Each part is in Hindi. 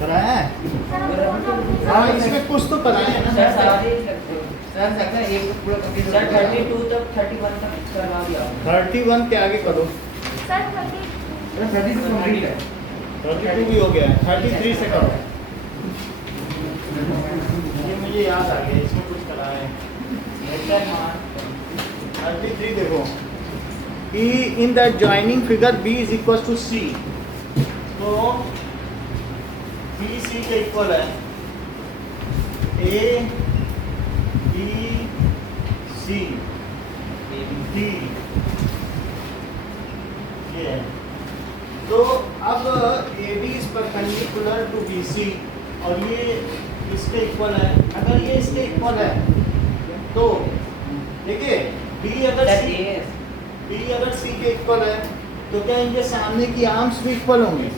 कराया है? हाँ इसमें कुछ तो कराया है ना सर सर एक पूरा कंप्लीट सर 32 तक 31 तक करवा दिया 31 के आगे करो। सर 32 कंप्लीट है 32 भी हो गया है, 33 से करो। ये मुझे याद आ गया, इसमें कुछ कराया है। 33 देखो कि in the joining figure B is equal to C, तो B C के इक्वल है, A B C D ये है। तो अब AD is perpendicular to BC और ये इसके इक्वल है। अगर ये इसके इक्वल है तो देखिए B अगर C के इक्वल है तो क्या इनके सामने की आर्म्स भी इक्वल होंगे?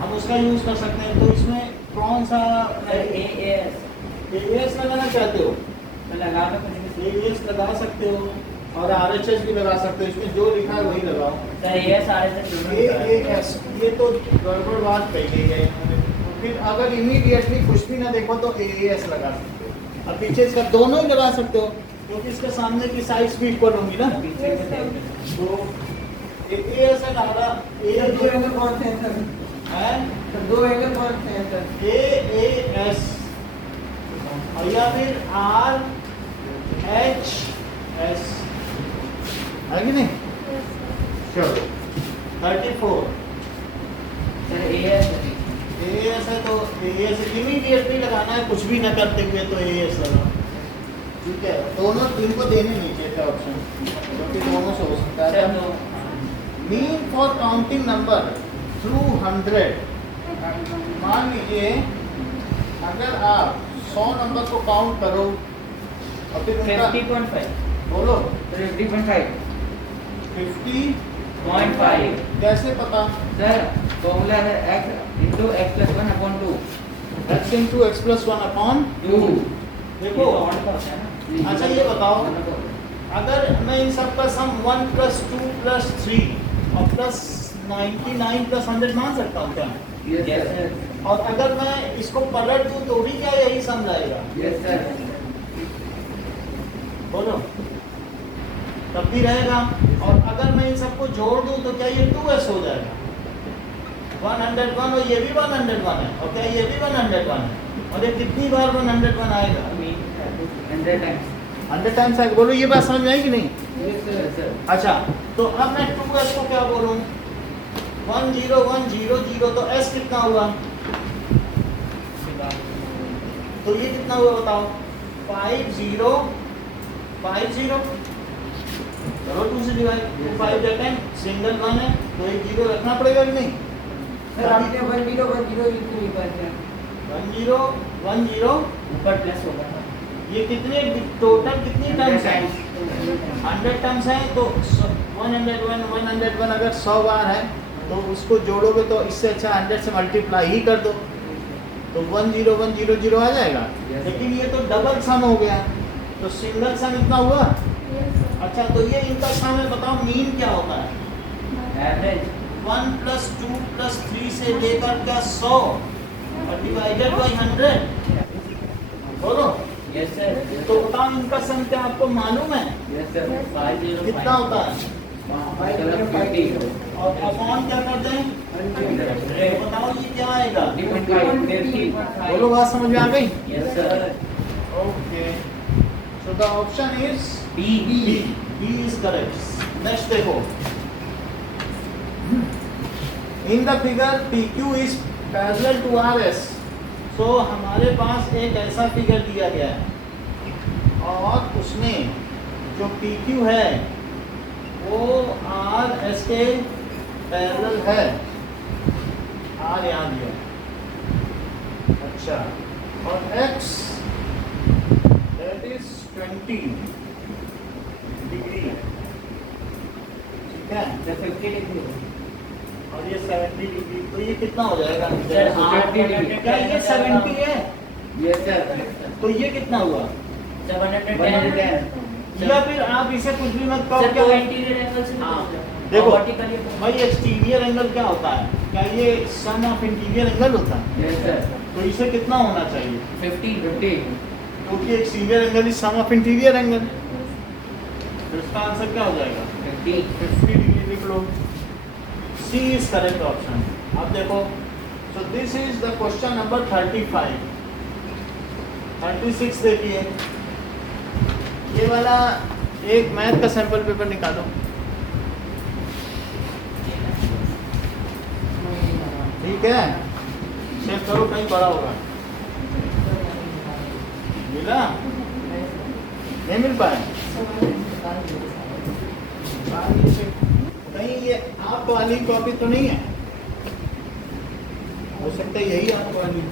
हम उसका यूज कर सकते हैं। तो इसमें कौन सा AS लगाना चाहते हो? AS लगा सकते हो और RHS भी लगा सकते हो। इसमें जो लिखा है वही लगाओ। AS ये तो गड़बड़ बात कही गई है इन्होंने। फिर अगर इमीडिएटली कुछ भी ना देखो तो AS लगा सकते हो और पीछे इसका दोनों ही लगा सकते हो क्योंकि इसके सामने की साइड्स भी इक्वल होंगी ना। तो AS है हमारा दो एंगल कौन से हैं सर? दो एंगल कौन से हैं सर? AAS और या फिर RHS है कि नहीं? चलो 34 सर AS है तो AS इमीडिएटली लगाना है, कुछ भी ना करते हुए तो AS लगा। ठीक है, दोनों इनको देने नहीं चाहिए ऑप्शन क्योंकि दोनों से हो सकता है। Mean for counting number through 100, मान लीजिए अगर आप 100 नंबर को काउंट करो और फिर उनका 50.5 बोलो 50.5 50.5 कैसे पता? सर फॉर्मूला है x into x plus 1 upon 2 x into x plus 1 upon 2। देखो अच्छा ये बताओ अगर मैं इन सब का सम 1 plus 2 plus 3 और plus 99 plus 100 मान सकता हूँ क्या? Yes sir. और अगर मैं इसको पलट दूँ तो भी क्या यही सम आएगा? Yes sir. बोलो तब भी रहेगा। और अगर मैं इन सबको जोड़ दूँ तो क्या ये 2s हो जाएगा? 101 और ये भी 101 है और क्या ये भी 101 है और ये कितनी बार 101 आएगा? 100 टाइम्स आएगा। बोलो ये बात समझ में आई कि नहीं? अच्छा तो अब मैं 2s को क्या बोलूँ? 10100 तो s कितना हुआ? तो ये कितना हुआ बताओ? 50 चलो 2 से डिवाइड 5 जाता है, सिंगल 1 है तो एक 0 रखना पड़ेगा कि नहीं? सर आपने 10 लिखी नहीं पाया 10 ऊपर प्लस होगा ये कितने टोटल कितनी टर्म्स हैं? 100 टर्म्स हैं तो 101 अगर 100 बार है तो उसको जोड़ोगे तो इससे अच्छा 100 से मल्टीप्लाई ही कर दो तो 10100 आ जाएगा। लेकिन ये तो डबल सम हो गया तो सिंगल सम इतना हुआ। अच्छा तो ये इनका सम है, बताओ मीन क्या होता है? एवरेज 1 plus 2 plus 3 से लेकर क्या 100 और डिवाइडेड बाई 100 बोलो। Yes sir. तो बताओ इनका सम क्या आपको मालूम है? Yes sir. कितना होता है? और अपॉन क्या कर दें? बताओ ये क्या आएगा? बोलो बात समझ में आ गई? Yes sir. Okay so the option is B is correct. Next देखो in the figure PQ is parallel to RS। So हमारे पास एक ऐसा फिगर दिया गया है और उसमें जो PQ है वो RS के पैरेलल है। R यहाँ दिया। अच्छा और X दैट इज 20 डिग्री ठीक है और ये 70 डिग्री तो ये कितना हो जाएगा? क्या ये 70 है? Yes sir. तो ये कितना हुआ? 710 या फिर आप इसे कुछ भी मत कहो सर क्या? तो इंटीरियर एंगल से हाँ, देखो वर्टिकली भाई एक्सटीरियर एंगल क्या होता है? क्या ये सम ऑफ इंटीरियर एंगल होता है? Yes, sir. तो इसे कितना होना चाहिए? 50. क्योंकि exterior angle is sum of interior angle, तो इसका आंसर क्या हो जाएगा? 50 डिग्री लिख लो। C is correct option. अब देखो, so this is the question number 35। 36 देखिए, ये वाला एक मैथ का सैंपल पेपर निकालो। ठीक है, चेक करो कहीं पड़ा होगा। मिला? नहीं मिल पाया? कहीं ये आप वाली कॉपी तो नहीं है? हो सकता है यही आप वाली।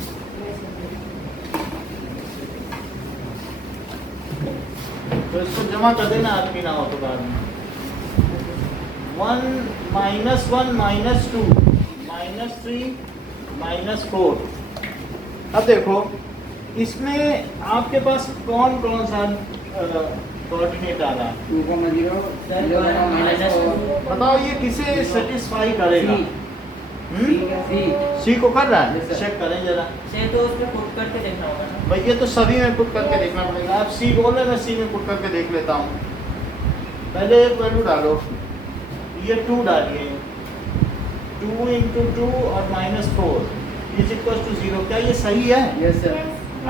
तो इसको जमा कर देना, आपकी ना हो तो बाद में। 1 -1 -2 -3 -4। अब देखो, इसमें आपके पास कौन कौन सा कोऑर्डिनेट आ रहा है? 2,0 बताओ ये किसे सेटिस्फाई करेगा? सी को कर रहा है? Yes, sir. चेक करें जरा। से तो उसमें पुट करके देखना होगा ना। भाई ये तो सभी में पुट करके देखना पड़ेगा। आप सी बोले, मैं सी में पुट करके देख लेता हूँ। पहले एक वैल्यू डालो, ये 2 डालिए, 2 × 2 और -4 = 0। क्या ये सही है? Yes, sir.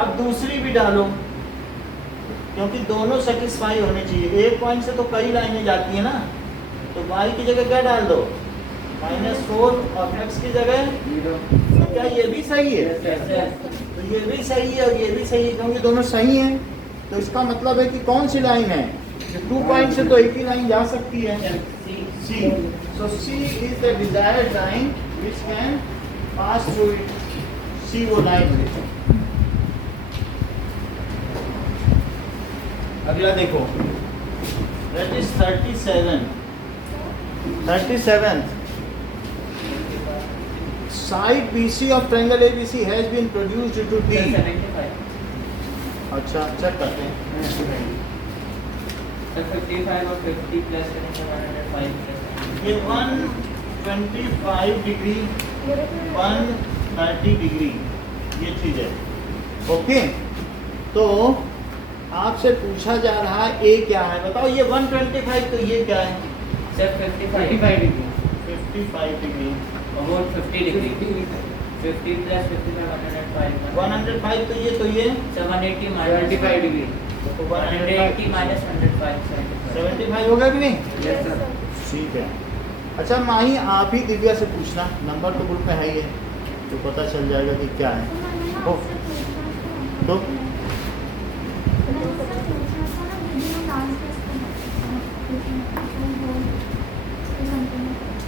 अब दूसरी भी डालो, क्योंकि दोनों सेटिस्फाई होने चाहिए। एक पॉइंट से तो कई लाइनें जाती है ना, तो y की जगह क्या डाल दो? -4 और x की जगह 0. तो क्या ये भी सही है? Yes, sir. तो ये भी सही है और ये भी सही है, क्योंकि दोनों सही हैं। तो इसका मतलब है कि कौन सी लाइन है? जो 2 पॉइंट से तो एक ही लाइन जा सकती है, C। So C is the desired line which can pass through it. C वो लाइन है। अगला देखो, that is 37। 37th side BC of triangle ABC has been produced to D। 75. अच्छा, चेक करते हैं। Sir, 55 और 50 प्लस करें तो 105 प्लस। ये 125 डिग्री, 130 डिग्री, ये चीज़ है। ओके, तो आपसे पूछा जा रहा है ए क्या है? बताओ, ये 125 तो ये क्या है? Sir, 55 डिग्री 55 डिग्री और वो 50 डिग्री। 50 प्लस 55 105। 105 तो ये 180 माइनस 75 डिग्री। तो 180 माइनस 105 75 होगा कि नहीं? Yes, sir. ठीक है। अच्छा माही, आप ही दिव्या से पूछना, नंबर तो ग्रुप में है ही है, तो पता चल जाएगा कि क्या है। हो तो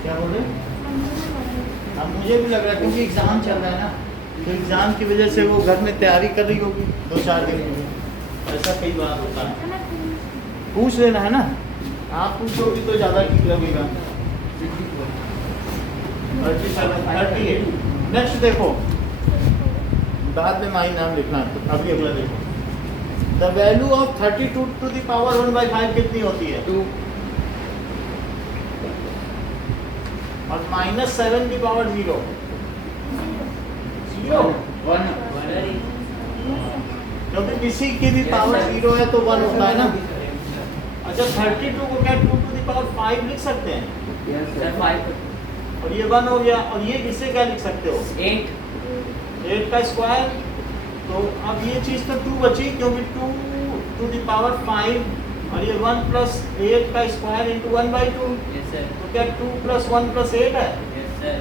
क्या बोले? अब मुझे भी लग रहा है, क्योंकि एग्ज़ाम चल रहा है ना, तो एग्ज़ाम की वजह से वो घर में तैयारी कर रही होगी 2-4 दिन की। ऐसा कई बार होता है। पूछ लेना है ना, आप पूछोगी तो ज़्यादा ठीक लगेगा। 38। नेक्स्ट देखो, बाद में माही नाम लिखना है। अभी अगला देखो, the value of 32 to the power 1/5 कितनी होती है? 2. और -7 की पावर 0। 0, 1. क्योंकि किसी की भी पावर 0 है तो 1 होता है ना। अच्छा, 32 को क्या 2 to the power 5 लिख सकते हैं? Yes, Sir, sir. 5. और ये 1 हो गया, और ये किससे क्या लिख सकते हो? 8. 8 का स्क्वायर। तो अब ये चीज़ तो 2 बची, क्योंकि 2 to the power 5 और ये 1 + 8 का स्क्वायर × 1/2। Yes, sir. तो क्या 2 + 1 + 8 है? Yes, sir.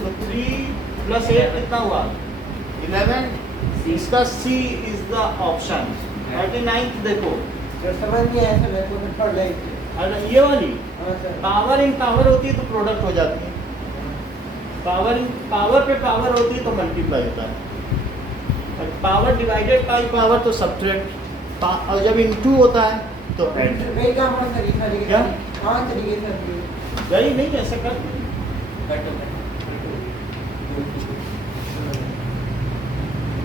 तो 3 + 8 कितना हुआ? 11। इसका C इज द ऑप्शन। 39 देखो, सर समझ नहीं आया सर, मेरे को फिर पढ़ लेंगे। अरे ये वाली हाँ सर। पावर इन पावर होती है तो प्रोडक्ट हो जाती है, पावर इन पावर पे पावर होती है तो मल्टीप्लाई होता है, और पावर डिवाइडेड बाई पावर तो सब्ट्रैक्ट, और जब इनटू होता है तो ऐड। वही काम है सर, ये सारी क्या? हाँ तरीके सर। वही नहीं ऐसा कर। Cut.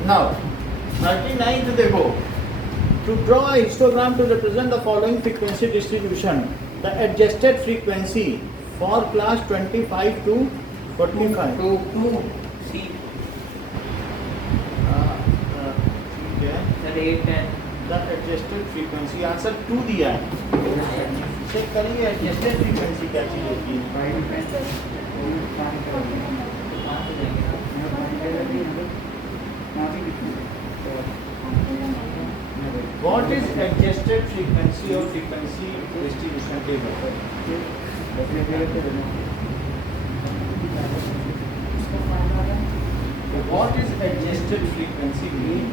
नाउ 39 देखो, to draw a histogram to represent the following frequency distribution, the adjusted frequency for class 25 to 45 to सी ठीक है sir 8 10 the adjusted frequency answer 2 दिया है चेक करिए एडजस्टेड फ्रीक्वेंसी क्या चीज़ होती है What is adjusted frequency or frequency distribution table? What is adjusted frequency mean?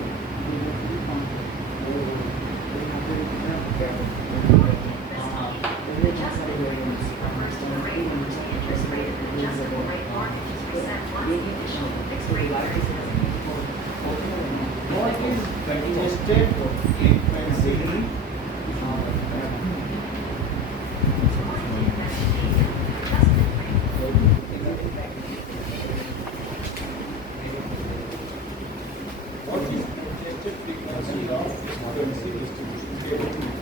What is adjusted frequency? What is adjusted frequency of frequency distribution?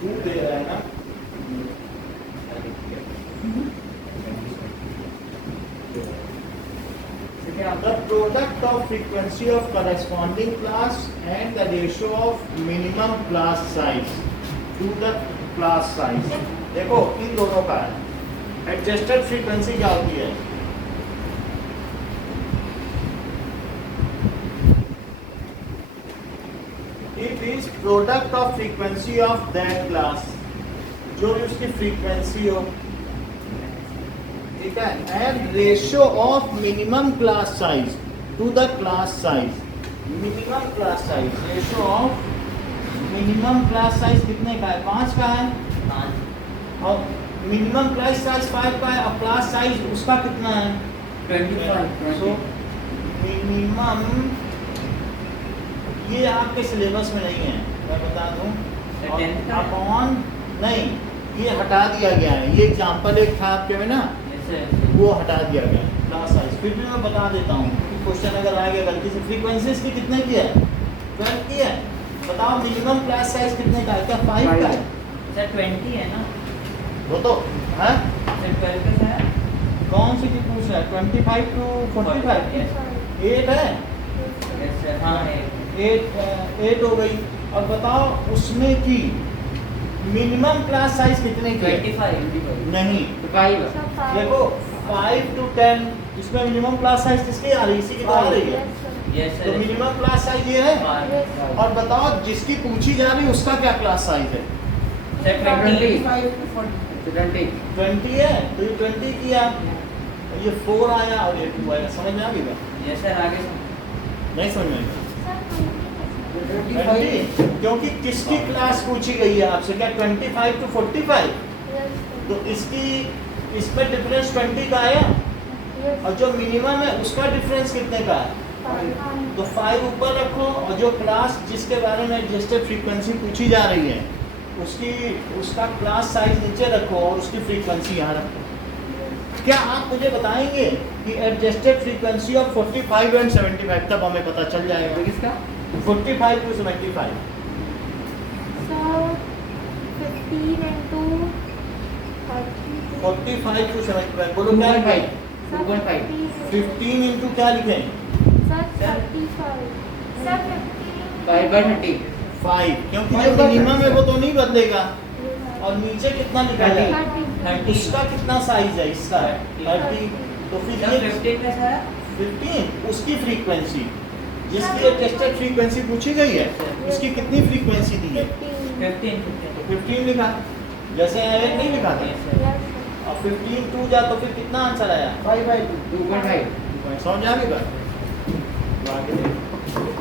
टू दे रहा है ना the product of frequency of corresponding class and the ratio of minimum class size to the class size देखो इन दोनों का है एडजस्टेड फ्रीक्वेंसी क्या होती है it is product of frequency of that class जो भी उसकी फ्रीक्वेंसी हो ठीक है and ratio of minimum class size to the class size minimum class size ratio of minimum class size कितने का है 5 का है और मिनिमम क्लास साइज 5 का है और क्लास साइज उसका कितना है 25 सो मिनिमम ये आपके सिलेबस में नहीं है मैं बता दूं अपॉन नहीं ये हटा दिया गया है ये एग्जांपल एक था आपके में ना वो हटा दिया गया क्लास साइज फिर भी मैं बता देता हूँ क्वेश्चन अगर आएगा गलती से फ्रीक्वेंसी इसकी कितने की है 12 की है बताओ मिनिमम क्लास साइज कितने का है क्या 5 का है सर 20 है ना वो तो है सर 12 का है कौन सी की पूछ रहा है 25 टू 45 8 है यस सर हाँ 8 हो गई और बताओ उसमें की मिनिमम क्लास साइज कितने की है 25 नहीं 5 देखो 5 to 10 इसमें मिनिमम क्लास साइज किसकी आ रही है इसी की तो आ रही है यस तो सर मिनिमम क्लास साइज ये है और बताओ जिसकी पूछी जा रही है उसका क्या क्लास साइज है सर 25 to 40 20 है तो ये 20 किया और ये 4 आया और ये 2 आया समझ में आ गई यस सर आगे नहीं समझ में आई 25 क्योंकि किसकी क्लास पूछी गई है आपसे क्या 25 to 45 तो इसकी इसमें डिफरेंस 20 का आया और जो मिनिमम है उसका डिफरेंस कितने का है तो 5 ऊपर रखो और जो क्लास जिसके बारे में एडजस्टेड फ्रीक्वेंसी पूछी जा रही है उसका क्लास साइज नीचे रखो और उसकी फ्रीक्वेंसी यहाँ रखो क्या आप मुझे बताएंगे कि एडजस्टेड फ्रीक्वेंसी ऑफ 45 एंड 75 तब हमें पता चल जाएगा किसका 45 to 75 So 15 into 30. 45 to 75 बोलो क्या लिखें 2.5 15 into क्या लिखें Sir 35. Sir 15. 5/30 5 क्योंकि जो मिनिमम है वो तो नहीं बदलेगा और नीचे कितना लिखा है 30 उसका कितना साइज है इसका 30 तो फिर सर ये 15 का सर 15 उसकी फ्रीक्वेंसी जिसकी एडजस्टेड फ्रीक्वेंसी पूछी गई है उसकी कितनी फ्रीक्वेंसी दी है 15 तो 15 लिखा जैसे एक नहीं लिखा था Yes, sir. और 15 2 जा तो फिर कितना आंसर आया 2.5 समझ आ गई बात आगे देखो।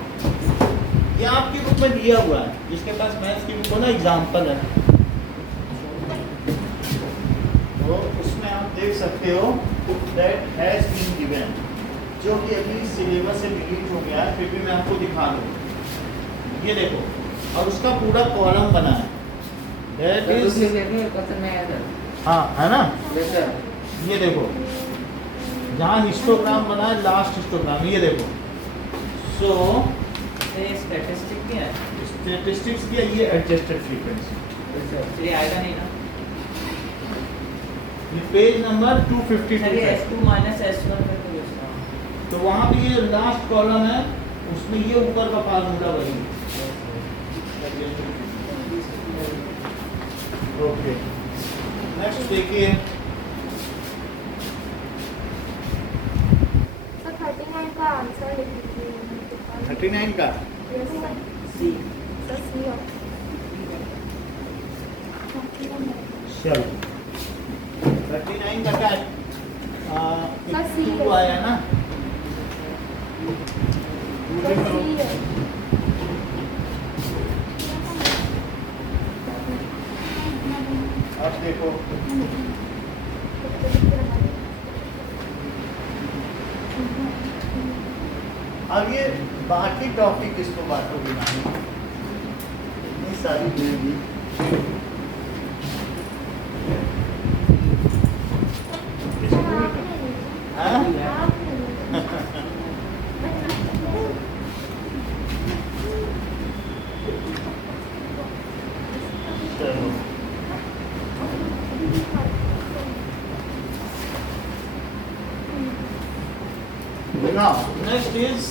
ये आपकी बुक में दिया हुआ है जिसके पास मैथ्स की बुक हो ना एग्जाम्पल है तो उसमें आप देख सकते हो दैट हैज बीन गिवन जो कि अभी सिलेबस से डिलीट हो गया है फिर भी मैं आपको दिखा दूँ ये देखो और उसका पूरा कॉलम बना है दैट इज हाँ है ना ये देखो जहाँ हिस्टोग्राम बना है लास्ट हिस्टोग्राम ये देखो सो ये स्टैटिस्टिक क्या है स्टैटिस्टिक्स की है, ये एडजस्टेड फ्रीक्वेंसी। ये आएगा नहीं ना ये पेज नंबर 252 सर, ये है। S2 माइनस S1 में तो दूसरा तो वहाँ पे ये लास्ट कॉलम है, उसमें ये ऊपर का फार्मूला वही है। ओके, नेक्स्ट देखिए। सर 39 का आंसर लिख दीजिए। 39 का यस सर। C सर सी हो। चलो 39 का क्या बस सी 2 है। आया ना। पूरे सर करो। सी है। अब देखो अब ये बाकी टॉपिक किसको बांटोगे ना, इतनी सारी देगी। हाँ? चलो now next is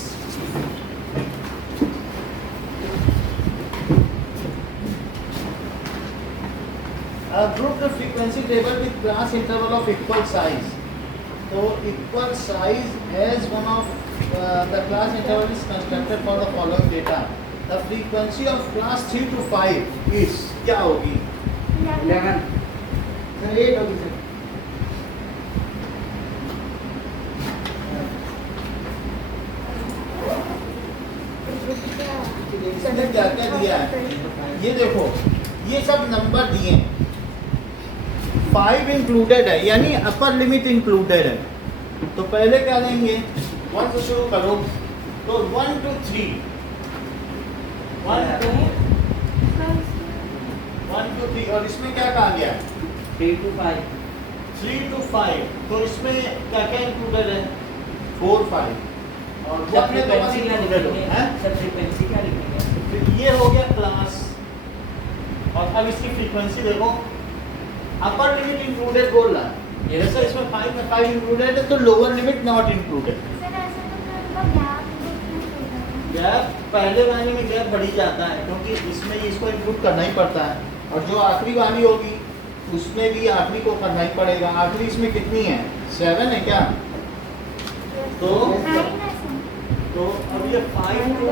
group the frequency table with class interval of equal size. So equal size as one of the class interval is constructed for the following data. The frequency of class 3 to 5 is क्या होगी? 11 सर 8 होगी सर। इसमें क्या क्या दिया है? ये देखो, ये सब नंबर दिए हैं। 5 इंक्लूडेड है, यानी अपर लिमिट इंक्लूडेड है। तो पहले क्या लेंगे, 1 से शुरू करो, तो 1 to 3, 1 to 3, और इसमें क्या कहा गया? 3 to 5 3 to 5, तो इसमें क्या क्या इंक्लूडेड है? 4, 5, और वो अपने तो बस फ्रीक्वेंसी क्या included हो, लिखेंगे? हैं? सर फ्रीक्वेंसी क्या लिखेंगे? फिर ये हो गया क्लास, और अब इसकी फ्रीक्वेंसी देखो, अपर लिमिट इंक्लूडेड बोल रहा है। Yes, जैसे sir. इसमें 5 में 5 इंक्लूडेड है, तो lower limit not included. Gap पहले वाले में गैप बढ़ ही जाता है, क्योंकि इसमें इसको इंक्लूड करना ही पड़ता है, और जो आखिरी वाली होगी उसमें भी आखिरी को करना ही पड़ेगा। आखिरी इसमें कितनी है? 7 है क्या? तो अब ये 5 to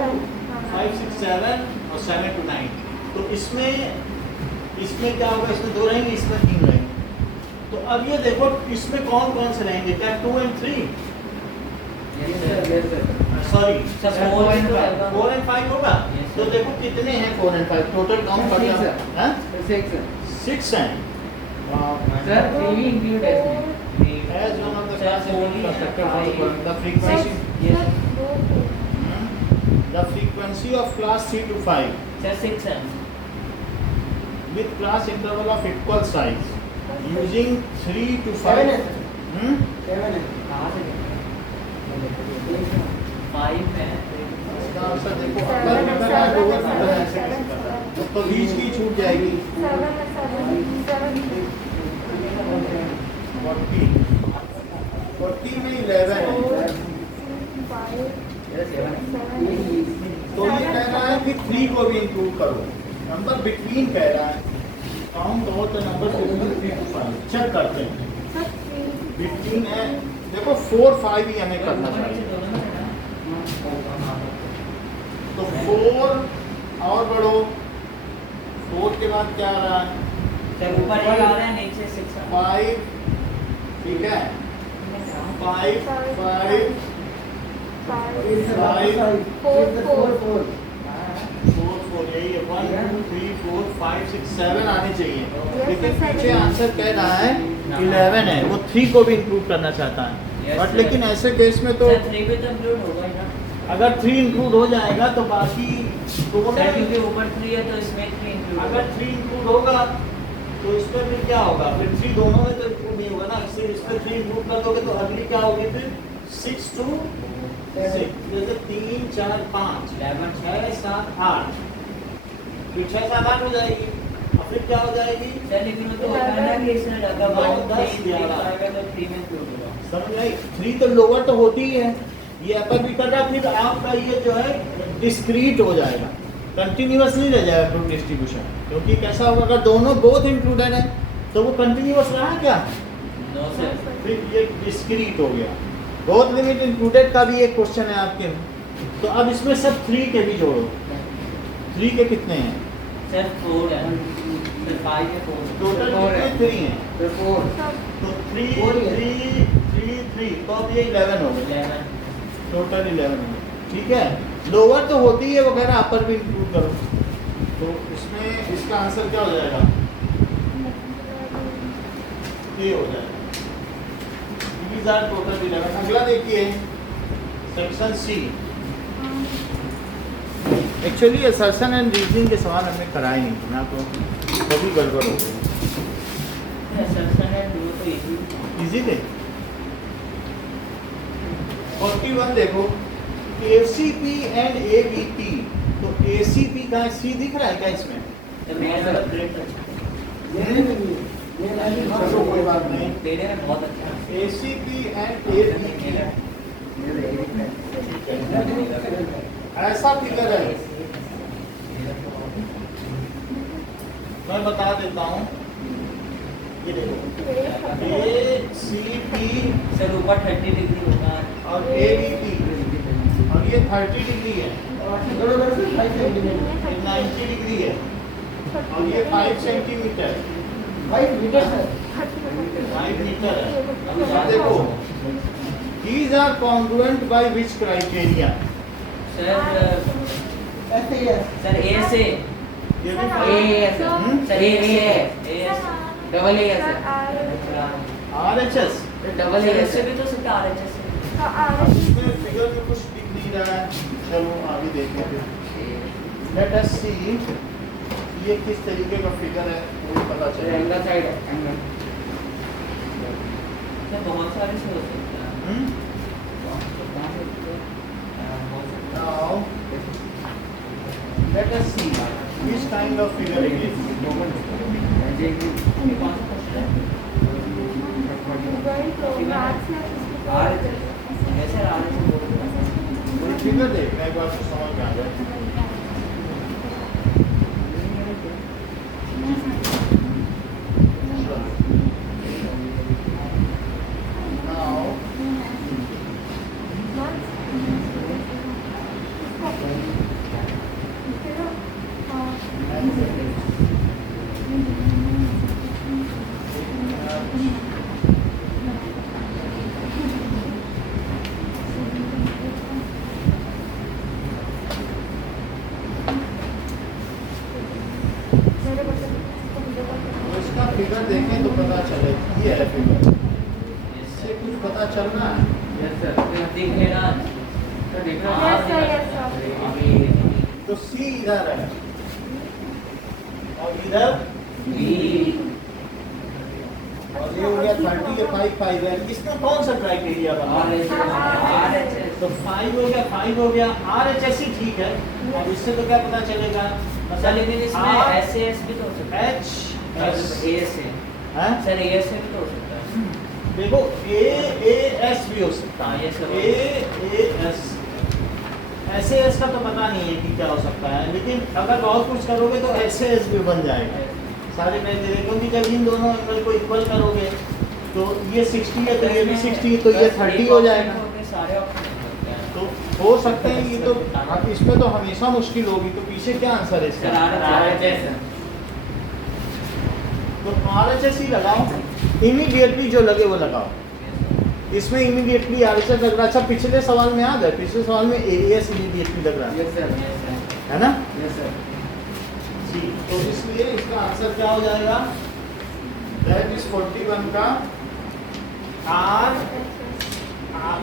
5, 6, 7 और 7 to 9, तो इसमें क्या होगा? इसमें 2 रहेंगे, इसमें 3 रहेंगे। तो अब ये देखो, इसमें कौन कौन से रहेंगे? क्या 2 and 3? Yes, sir. Yes sir. Sorry, Sir, 4 and 5 4 and 5 होगा। Yes, sir. तो देखो कितने हैं 4 and 5, टोटल काउंट कर Six, लिया sir. हैं? 6 सर। 6 हैं। सर 3 भी इंक्लूड है इसमें। As one of the Sir, class only constructed for five. the frequency, Yes. the frequency of class 3 to 5 Sir 6 है with class interval of equal size using 3 to 7 है 5. सर। हम्म? 7 है। कहाँ से 5 है इसका आंसर देखो, Seven अगर है, नंबर seven है, लोअर है, नंबर है, seven ऐसे है, कैसे पता? seven। तो बीच की छूट जाएगी। 40 में 11 है, यस 7 है। तो ये कह रहा है कि 3 को भी इंक्लूड करो। नंबर बिटवीन कह रहा है, count all the number 3 to 5। Check करते हैं, बिटवीन है, देखो 4, 5 ही हमें करना चाहिए। तो 4 और बढ़ो, 4 के बाद क्या आ रहा है? सर ऊपर एक आ रहा है नीचे 6 आ रहा 5, ठीक है, है 5, 5, 4 4, 4, यही है, 1, 2, 3, 4, 5, 6, 7 आने चाहिए। Yes, लेकिन sir, पीछे 7 आंसर कह रहा है 11 है, वो 3 को भी इंक्लूड करना चाहता है। Yes, but sir. लेकिन ऐसे केस में तो सर 3 भी तो इंक्लूड होगा ही ना अगर 3 इंक्लूड हो जाएगा तो बाकी दोनों, सर क्योंकि ऊपर 3 है तो इसमें 3 इंक्लूड अगर 3 इंक्लूड होगा तो इसमें फिर क्या होगा? फिर 3 दोनों में तो इंक्लूड नहीं होगा ना, सिर्फ इसमें 3 इंक्लूड कर दोगे तो अगली क्या होगी फिर? 6 to 6, जैसे 3, 4, 5, 6, 7, 8, फिर 6 7 8 हो जाएगी, और फिर क्या हो जाएगी? सर लेकिन वो तो होता है ना कि इसने लगा 9 1 10 3 11 5 तो 3 में क्यों होगा? समझ आई? 3 तो लोअर तो होती ही है, ये अपर भी कर रहा, फिर आपका ये जो है डिस्क्रीट हो जाएगा, कंटिन्यूअस नहीं रह जाएगा ग्रुप डिस्ट्रीब्यूशन, क्योंकि कैसा होगा अगर दोनों बोथ इंक्लूडेड है तो वो कंटिन्यूअस रहा क्या? No sir. फिर ये डिस्क्रीट हो गया। बोथ लिमिट इंक्लूडेड का भी एक क्वेश्चन है आपके में, तो अब इसमें सब 3 के भी जोड़ो। 3 के कितने हैं? सर 4 है, सर 5 है 4 टोटल कितने 3 हैं? तो 4 तो 3 4 ही है। 3 तो अब ये 11 हो गए, 11 टोटल 11 हो गए, ठीक है। लोअर तो होती है वगैरह, अपर भी इंक्लूड करो, तो इसमें इसका आंसर क्या हो जाएगा? ये हो जाएगा। These are total 11। अगला देखिए section C. Actually assertion and reasoning के सवाल हमने कराए नहीं थे ना, तो कभी गड़बड़ हो गई। असर्शन है वो तो इजी इजी थे। 41 देखो, ACP एंड ABP, तो ACP का C दिख रहा है क्या इसमें? तो मैं सर ग्रेट ये नहीं चलो कोई बात नहीं। तेरे में बहुत अच्छा है। ACP एंड ABP ऐसा फिगर है, मैं बता देता हूँ, ये देखो ACP सर ऊपर 30 डिग्री होता है और ABP, और ये 30 डिग्री है, ये 90 डिग्री है, और ये 5 सेंटीमीटर 5 मीटर सर 5 मीटर है। अब देखो, these are congruent by which criteria? Sir ऐसे ही है सर ए से ये भी ए है सर ए है डबल ए है सर RHS, डबल ए से भी तो सकता आरएचएस से इसमें फिगर में कुछ दिख नहीं रहा है, चलो आगे देखते हैं। लेट अस सी ये किस तरीके का फिगर है, वो पता चलेगा। एंगल साइड है एंगल सर बहुत सारे से हो सकता है Now let us see which kind of figure it is. कौन सा क्वेश्चन है आरएचएस ऐसे आरएचएस कोई फिगर देखना एक बार तो समझ में आ जाए। Now तो इसका फिगर देखें तो पता चले, ये है फिगर, इससे कुछ पता चलना है। यस सर दिख लेना सर देखना Yes, sir, yes, sir. अभी तो C इधर है और इधर, और ये हो गया 30, ये 5 5 है। इसमें कौन सा क्राइटेरिया बना? आरएचएस तो 5 हो गया, 5 हो गया, RHS ही ठीक है। अब इससे तो क्या पता चलेगा? सर लेकिन इसमें R, एसएस भी तो हो सकता है H, मतलब S, ए से हैं? सर ए से भी तो हो सकता है देखो AAS भी हो सकता हाँ, है, ये सब AAS, SAS का तो पता नहीं है कि क्या हो सकता है, लेकिन अगर बहुत कुछ करोगे तो SAS भी बन जाएगा सारे क्राइटेरिया, क्योंकि जब इन दोनों एंगल को इक्वल करोगे तो ये 60 है तो ये भी 60, तो ये 30 हो जाएगा। सारे ऑप्शन होते हैं तो हो सकते हैं ये तो, अब इसमें तो हमेशा मुश्किल होगी, तो पीछे क्या आंसर है सर इसका? आरएचएस तो RHS ही लगाओ, इमीडिएटली जो लगे वो लगाओ। इसमें इमीडिएटली RHS लग रहा। अच्छा पिछले सवाल में आ गए, पिछले सवाल में AAS इमीडिएटली लग रहा यस सर है ना? यस सर जी, तो इसलिए इसका आंसर क्या हो जाएगा? दैट इज 41 का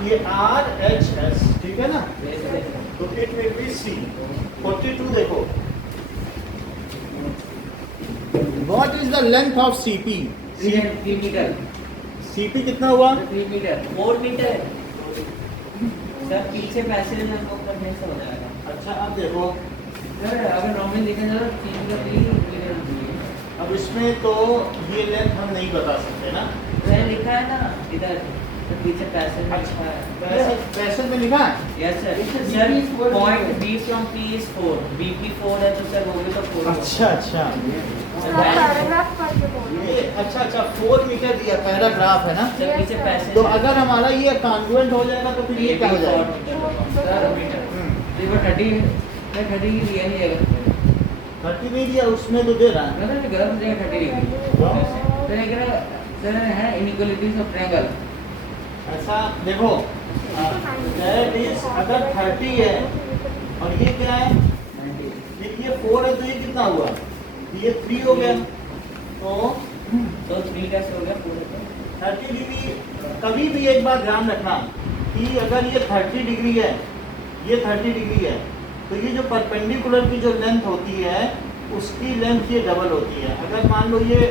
ये RHS, ठीक है ना? तो इट विल बी C। 42 देखो, what is the length of CP? 3 meter CP कितना हुआ? 3 मीटर 4 मीटर सर पीछे पैसेज में हमको करने से हो जाएगा अच्छा अब देखो सर अगर नॉर्मल देखा जाए तो 3 का 3 अब इसमें तो ये लेंथ हम नहीं बता सकते ना। मैंने लिखा है ना इधर तो पीछे पैसेज में लिखा है। पैसेज में लिखा है। Yes sir It's a sir BP is 4 point B from P is 4 BP 4 है तो सर वो भी तो 4 अच्छा अच्छा उसका पैराग्राफ करके बोलो। ये अच्छा 4 मीटर दिया पैराग्राफ है ना। सर पीछे पैसेज तो अगर हमारा ये कॉन्ग्रुएंट हो जाएगा तो फिर ये क्या हो जाएगा? सर मीटर देखो 30 मैं 30 की लिया नहीं है 30 नहीं दिया उसमें तो दे रहा है। मतलब गलत देगा 30 डिग्री सर एक सर है इनइक्वालिटीज ऑफ ट्रायंगल ऐसा देखो दैट इज अगर 30 है और ये क्या है, ये 4 है तो ये कितना हुआ, ये 3 हो गया। तो 3 कैसे हो गया पूरे पे 30 डिग्री। कभी भी एक बात ध्यान रखना कि अगर ये 30 डिग्री है, ये 30 डिग्री है, तो ये जो परपेंडिकुलर की जो लेंथ होती है उसकी लेंथ ये डबल होती है। अगर मान लो ये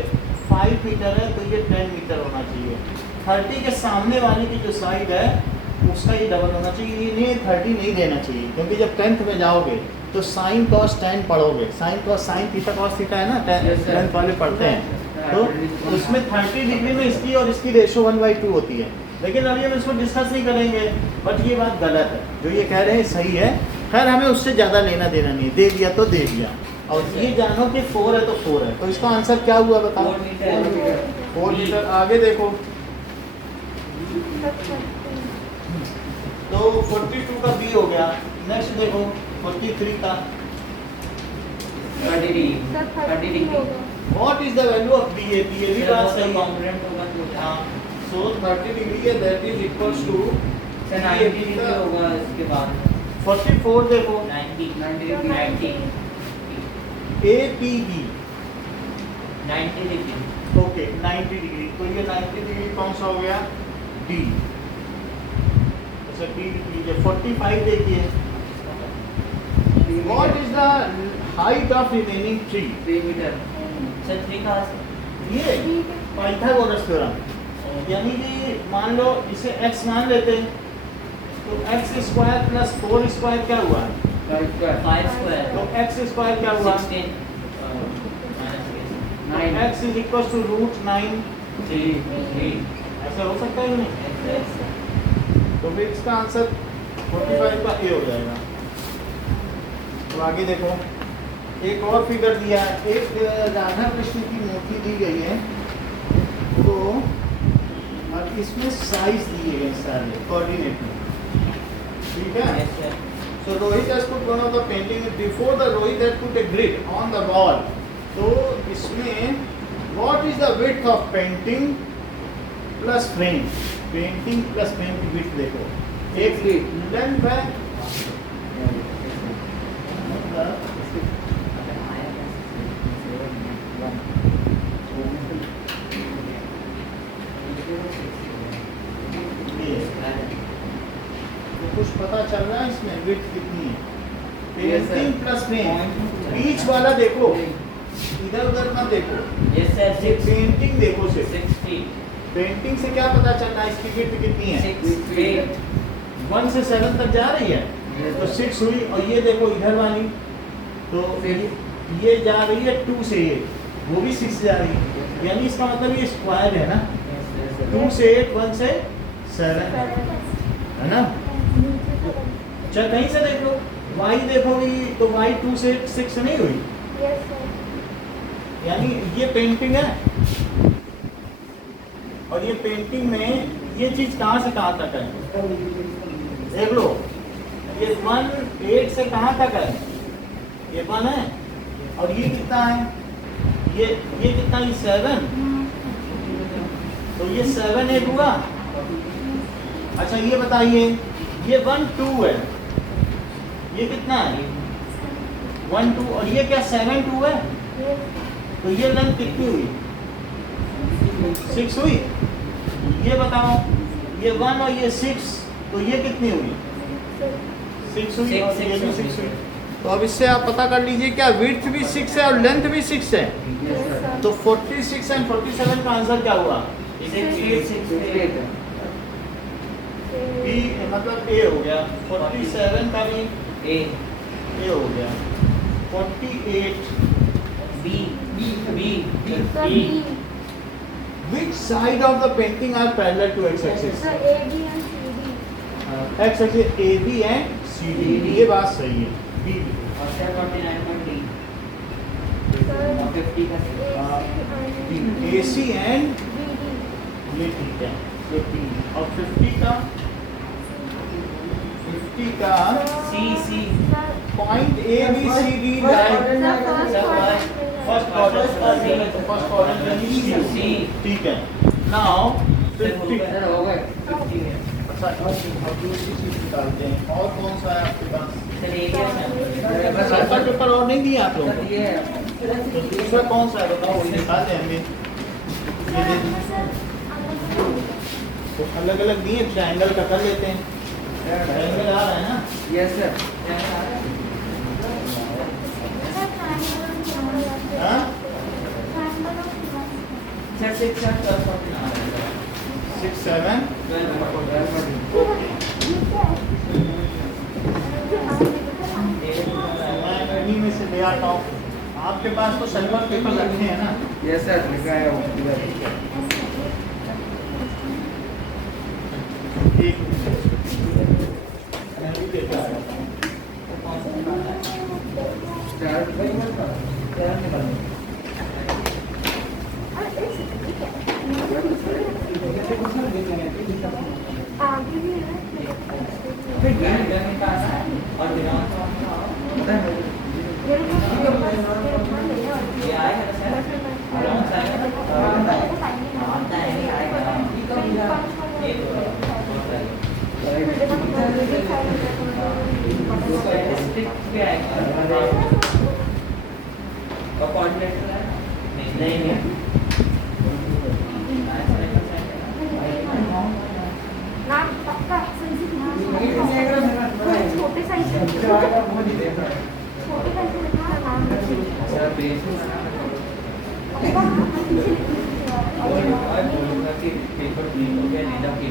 5 मीटर है तो ये 10 मीटर होना चाहिए। 30 के सामने वाले की जो साइड है उसका ये डबल होना चाहिए। ये 30 नहीं देना चाहिए क्योंकि जब 10th में जाओगे तो साइन कॉस tan पढ़ोगे। साइन थीटा कॉस थीटा है ना, 10th वाले पढ़ते हैं। तो उसमें 30 डिग्री में इसकी और इसकी रेशो 1/2 होती है। लेकिन अभी हम इसको डिस्कस नहीं करेंगे, बट ये बात गलत है। जो ये कह रहे हैं सही है। खैर हमें उससे ज़्यादा लेना देना नहीं, दे दिया तो दे दिया। और ये जानो कि 4 है तो 4 है। तो इसका आंसर क्या हुआ बताओ? 4 मीटर 4 मीटर। आगे देखो तो 42 का बी हो गया। नेक्स्ट देखो 43 का 30 डिग्री सर 30 30 डिग्री होगा। What is the value of B A? B A भी बात सही है। कॉम्पोनेंट होगा तो हाँ, सो 30 डिग्री है that is equals to sir 90 degree होगा इसके बाद 44 देखो 90 A P B 90 degree okay 90 degree. तो ये 90 डिग्री कौन सा हो गया? डी। अच्छा डी लीजिए। 45 देखिए what is the height of remaining tree? 3 meter sir 3 का ये पाइथागोरस थ्योरम। यानी कि मान लो इसे x मान लेते हैं तो x स्क्वायर प्लस 4 स्क्वायर क्या हुआ? 5 स्क्वायर तो x स्क्वायर क्या हुआ? 16 x is equal to root 9। 3 ऐसा हो सकता है कि नहीं? तो फिर इसका आंसर 45 का ए हो जाएगा। तो आगे देखो एक और फिगर दिया है। एक राधा कृष्ण की मूर्ति दी गई है तो और इसमें साइज दिए गए सारे कोऑर्डिनेट में, ठीक है। So Rohit has put one of the painting before the Rohit had put a grid on the wall. तो इसमें what is the width of painting plus frame? Painting plus frame की width देखो। एक लेंथ है तो कुछ पता चल रहा है इसमें width कितनी है? Painting plus frame. बीच वाला देखो, इधर उधर मत देखो। यस सर ये पेंटिंग देखो सिर्फ। 60 पेंटिंग से क्या पता चल रहा है इसकी width कितनी है? 6 1 से 7 तक जा रही है तो 6 हुई। और ये देखो इधर वाली तो ये जा रही है 2 से 8, वो भी 6 जा रही है। यानी इसका मतलब ये स्क्वायर है ना। 2 से 8 1 से 7 है ना। चल कहीं से देख लो, y देखोगी तो y 2 से 6 नहीं हुई। यानी ये पेंटिंग है और ये पेंटिंग में ये चीज कहाँ से कहाँ तक है देख लो। ये 1 8 से कहाँ तक है? ये 1 है और ये कितना है? ये कितना? ये 7। तो ये 7 8 हुआ। अच्छा ये बताइए ये 1 2 है, ये कितना है? 1 2 और ये क्या 7 2 है? तो ये लेंथ कितनी हुई? 6 हुई। ये बताओ ये 1 और ये 6 तो ये कितनी हुई? 6 हुई और ये भी 6 हुई। तो अब इससे आप पता कर लीजिए क्या विड्थ भी 6 है और लेंथ भी 6 है। तो 46 एंड 47 का आंसर क्या हुआ? 68 बी मतलब ए हो गया। 47 का भी ए ए हो गया। 48. B. Sir, B. Which side of the painting are parallel to x-axis? Sir, A, B and C, D. x-axis AB and CD. ये बात सही है. B. और सर 49 पर D. Sir, और 50 का AC and BD. ये ठीक है. 50 और 50 का 50 का C. Sir, point A B C D line. first first order यानी C. ठीक है. नाउ 50. सर हो गए 50 है अच्छा अब दूसरी चीज निकालते हैं. और कौन सा है आपके पास? सर एरिया सर्कल पेपर और नहीं दिया आप लोगों सर को? ये तो दूसरा कौन सा है बताओ, वही निकाल लेंगे. ये दे तो अलग अलग दिए. ट्रायंगल का कर लेते हैं. ट्रायंगल आ रहा है ना? यस सर हाँ? सर 6 7 6 7 मैं इन्हीं में से ले आता हूँ. आपके पास तो सिल्वर पेपर रखे हैं ना? यस सर लिखा है वो इधर एक मैं भी लेके आ रहा हूँ. और दिनांक ये आएगा सर अलाउंस आएगा आता है नहीं आएगा ये डिस्ट्रिक्ट पे आएगा और कोऑर्डिनेटर है नहीं छोटे साइज सर बेस बोलूंगा कि पेपर लीक हो गया नहीं था ये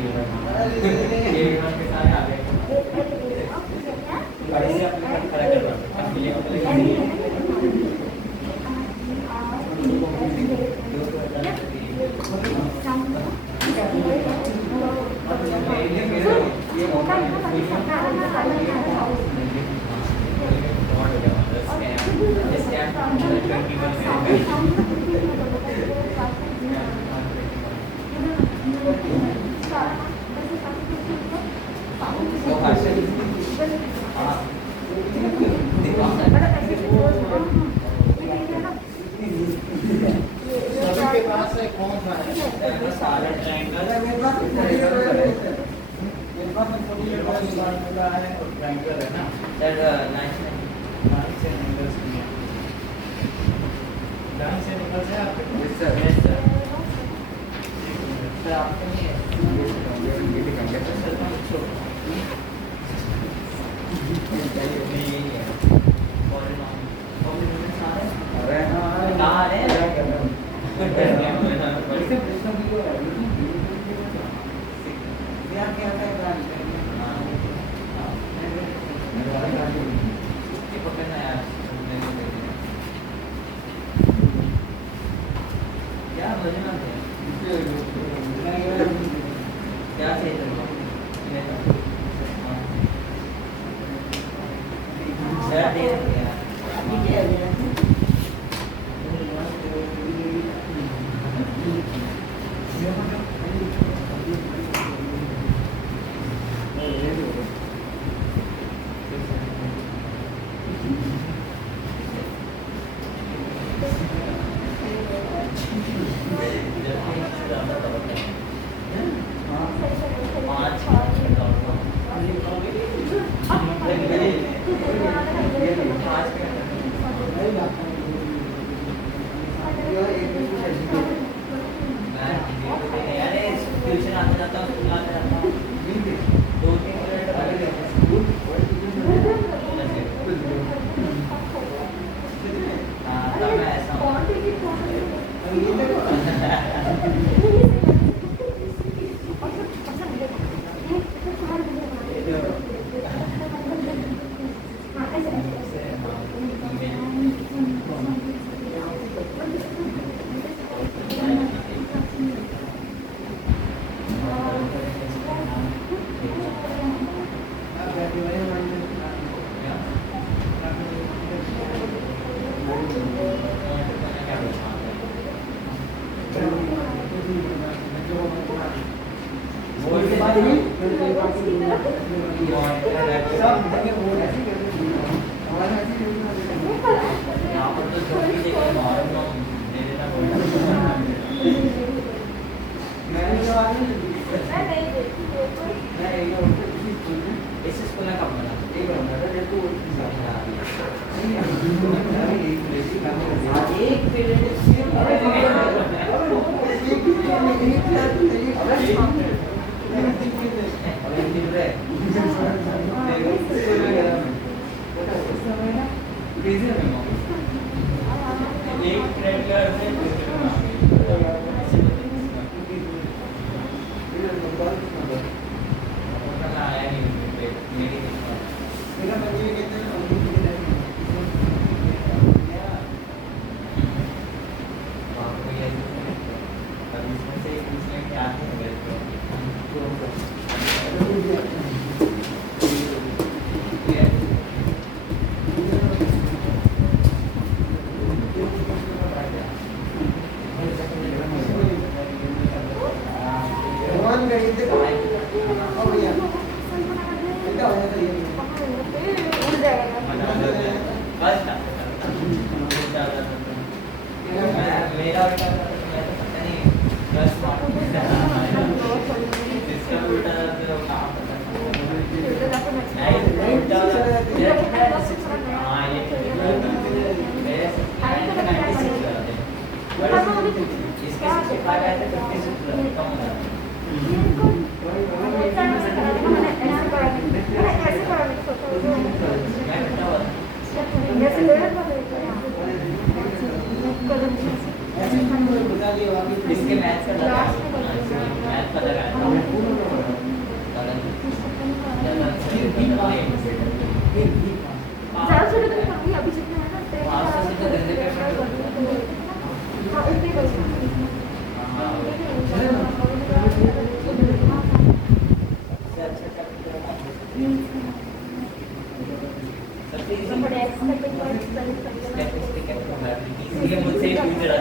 के साथ आ गए ऐसे अपने खड़ा कर रहा अब ये सभी के पास है. कौन सा है? सारा ट्रायंगल ट्रायंगल है ना? सर 9 लाइन से एंगल्स भी हैं. लाइन से एंगल्स है आपके पास? यस सर सर आपको नहीं है सर तो नहीं है अरे हाँ कहाँ है क्या पकड़ना यार क्या बजना है क्या चाहिए सर दे यार ट्यूशन आता जाता हूँ स्कूल आता जाता हूँ 2-3 मिनट अलग हाँ तब मैं ऐसा हूँ यहाँ पर तो जो भी देखे नॉर्मल दे देना पड़ेगा। मैं नहीं देती इस स्कूल में कब बना? एक पीरियड एक पीरियड का आया नहीं मेरी इसमें से इसमें क्या है उड़ जाएगा मेरा बेटा मैं तो पता नहीं बस सिस्टम उल्टा तो काम पता नहीं उल्टा हाँ ये इसके 65 आए थे 56 कम हो जाता मैं बेटा हुआ इसके मैथ्स का लगा मैथ का लगा इसलिए मुझसे ही पूछ रहा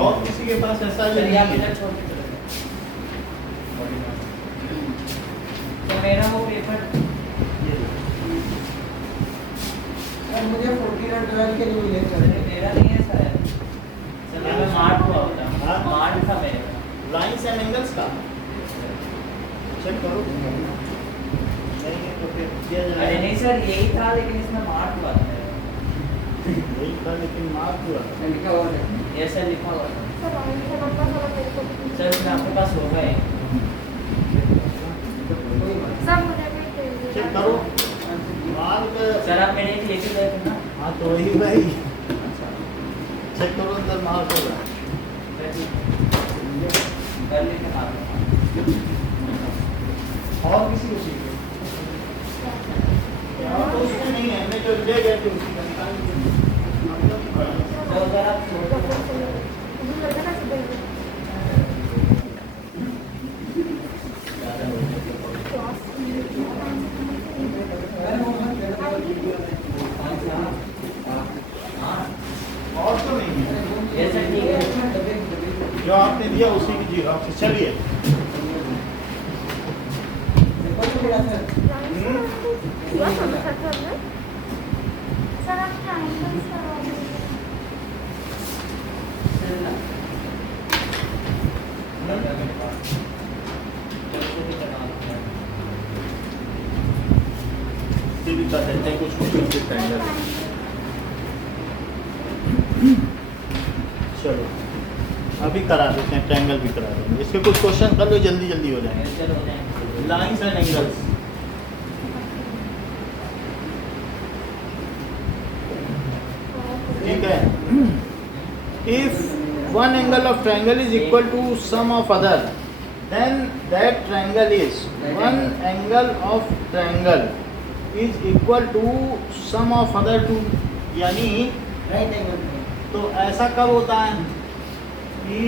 और किसी के पास ऐसा ही चलिए आप नहीं इधर है। छोड़ के तो मेरा वो पेपर मुझे 14 और 12 के लिए मिले सर। मेरा नहीं है सर चलो मैं मार्ट हुआ होता हाँ? मार्ट था मेरा लाइन्स एंड एंगल्स का चेक करो नहीं है तो फिर दिया अरे जाएगा। नहीं सर यही था लेकिन इसमें मार्ट हुआ था मेरा। यही था लेकिन मार्क हुआ लिखा हुआ है। ये सर लिखा हुआ था सब सर इसमें आपके पास होगा ही मुझे भी चाहिए। चेक करो मार्क सर आप मेरे एक लेके गए थे ना हाँ तो वही भाई चेक करो अंदर मार्क होगा कर लेके आ और किसी को चाहिए यहाँ तो उसमें नहीं है मैं जो ले गए थे उसी का निकाल तो उधर आप और तो नहीं है ये सर ठीक है जो आपने दिया उसी की जीरोक्स चलिए सर आप ट्रायंगल्स करवा दीजिए। ये भी बता देते हैं कुछ कुछ ट्रायंगल चलो अभी करा देते हैं ट्रायंगल भी करा देंगे इसके कुछ क्वेश्चन कर लो जल्दी जल्दी हो जाएंगे चलो हो जाएंगे लाइन्स एंड एंगल्स ठीक है. If one angle of triangle is equal to sum of other, then that triangle is one angle of triangle is equal to sum of other two. यानी राइट एंगल तो ऐसा कब होता है कि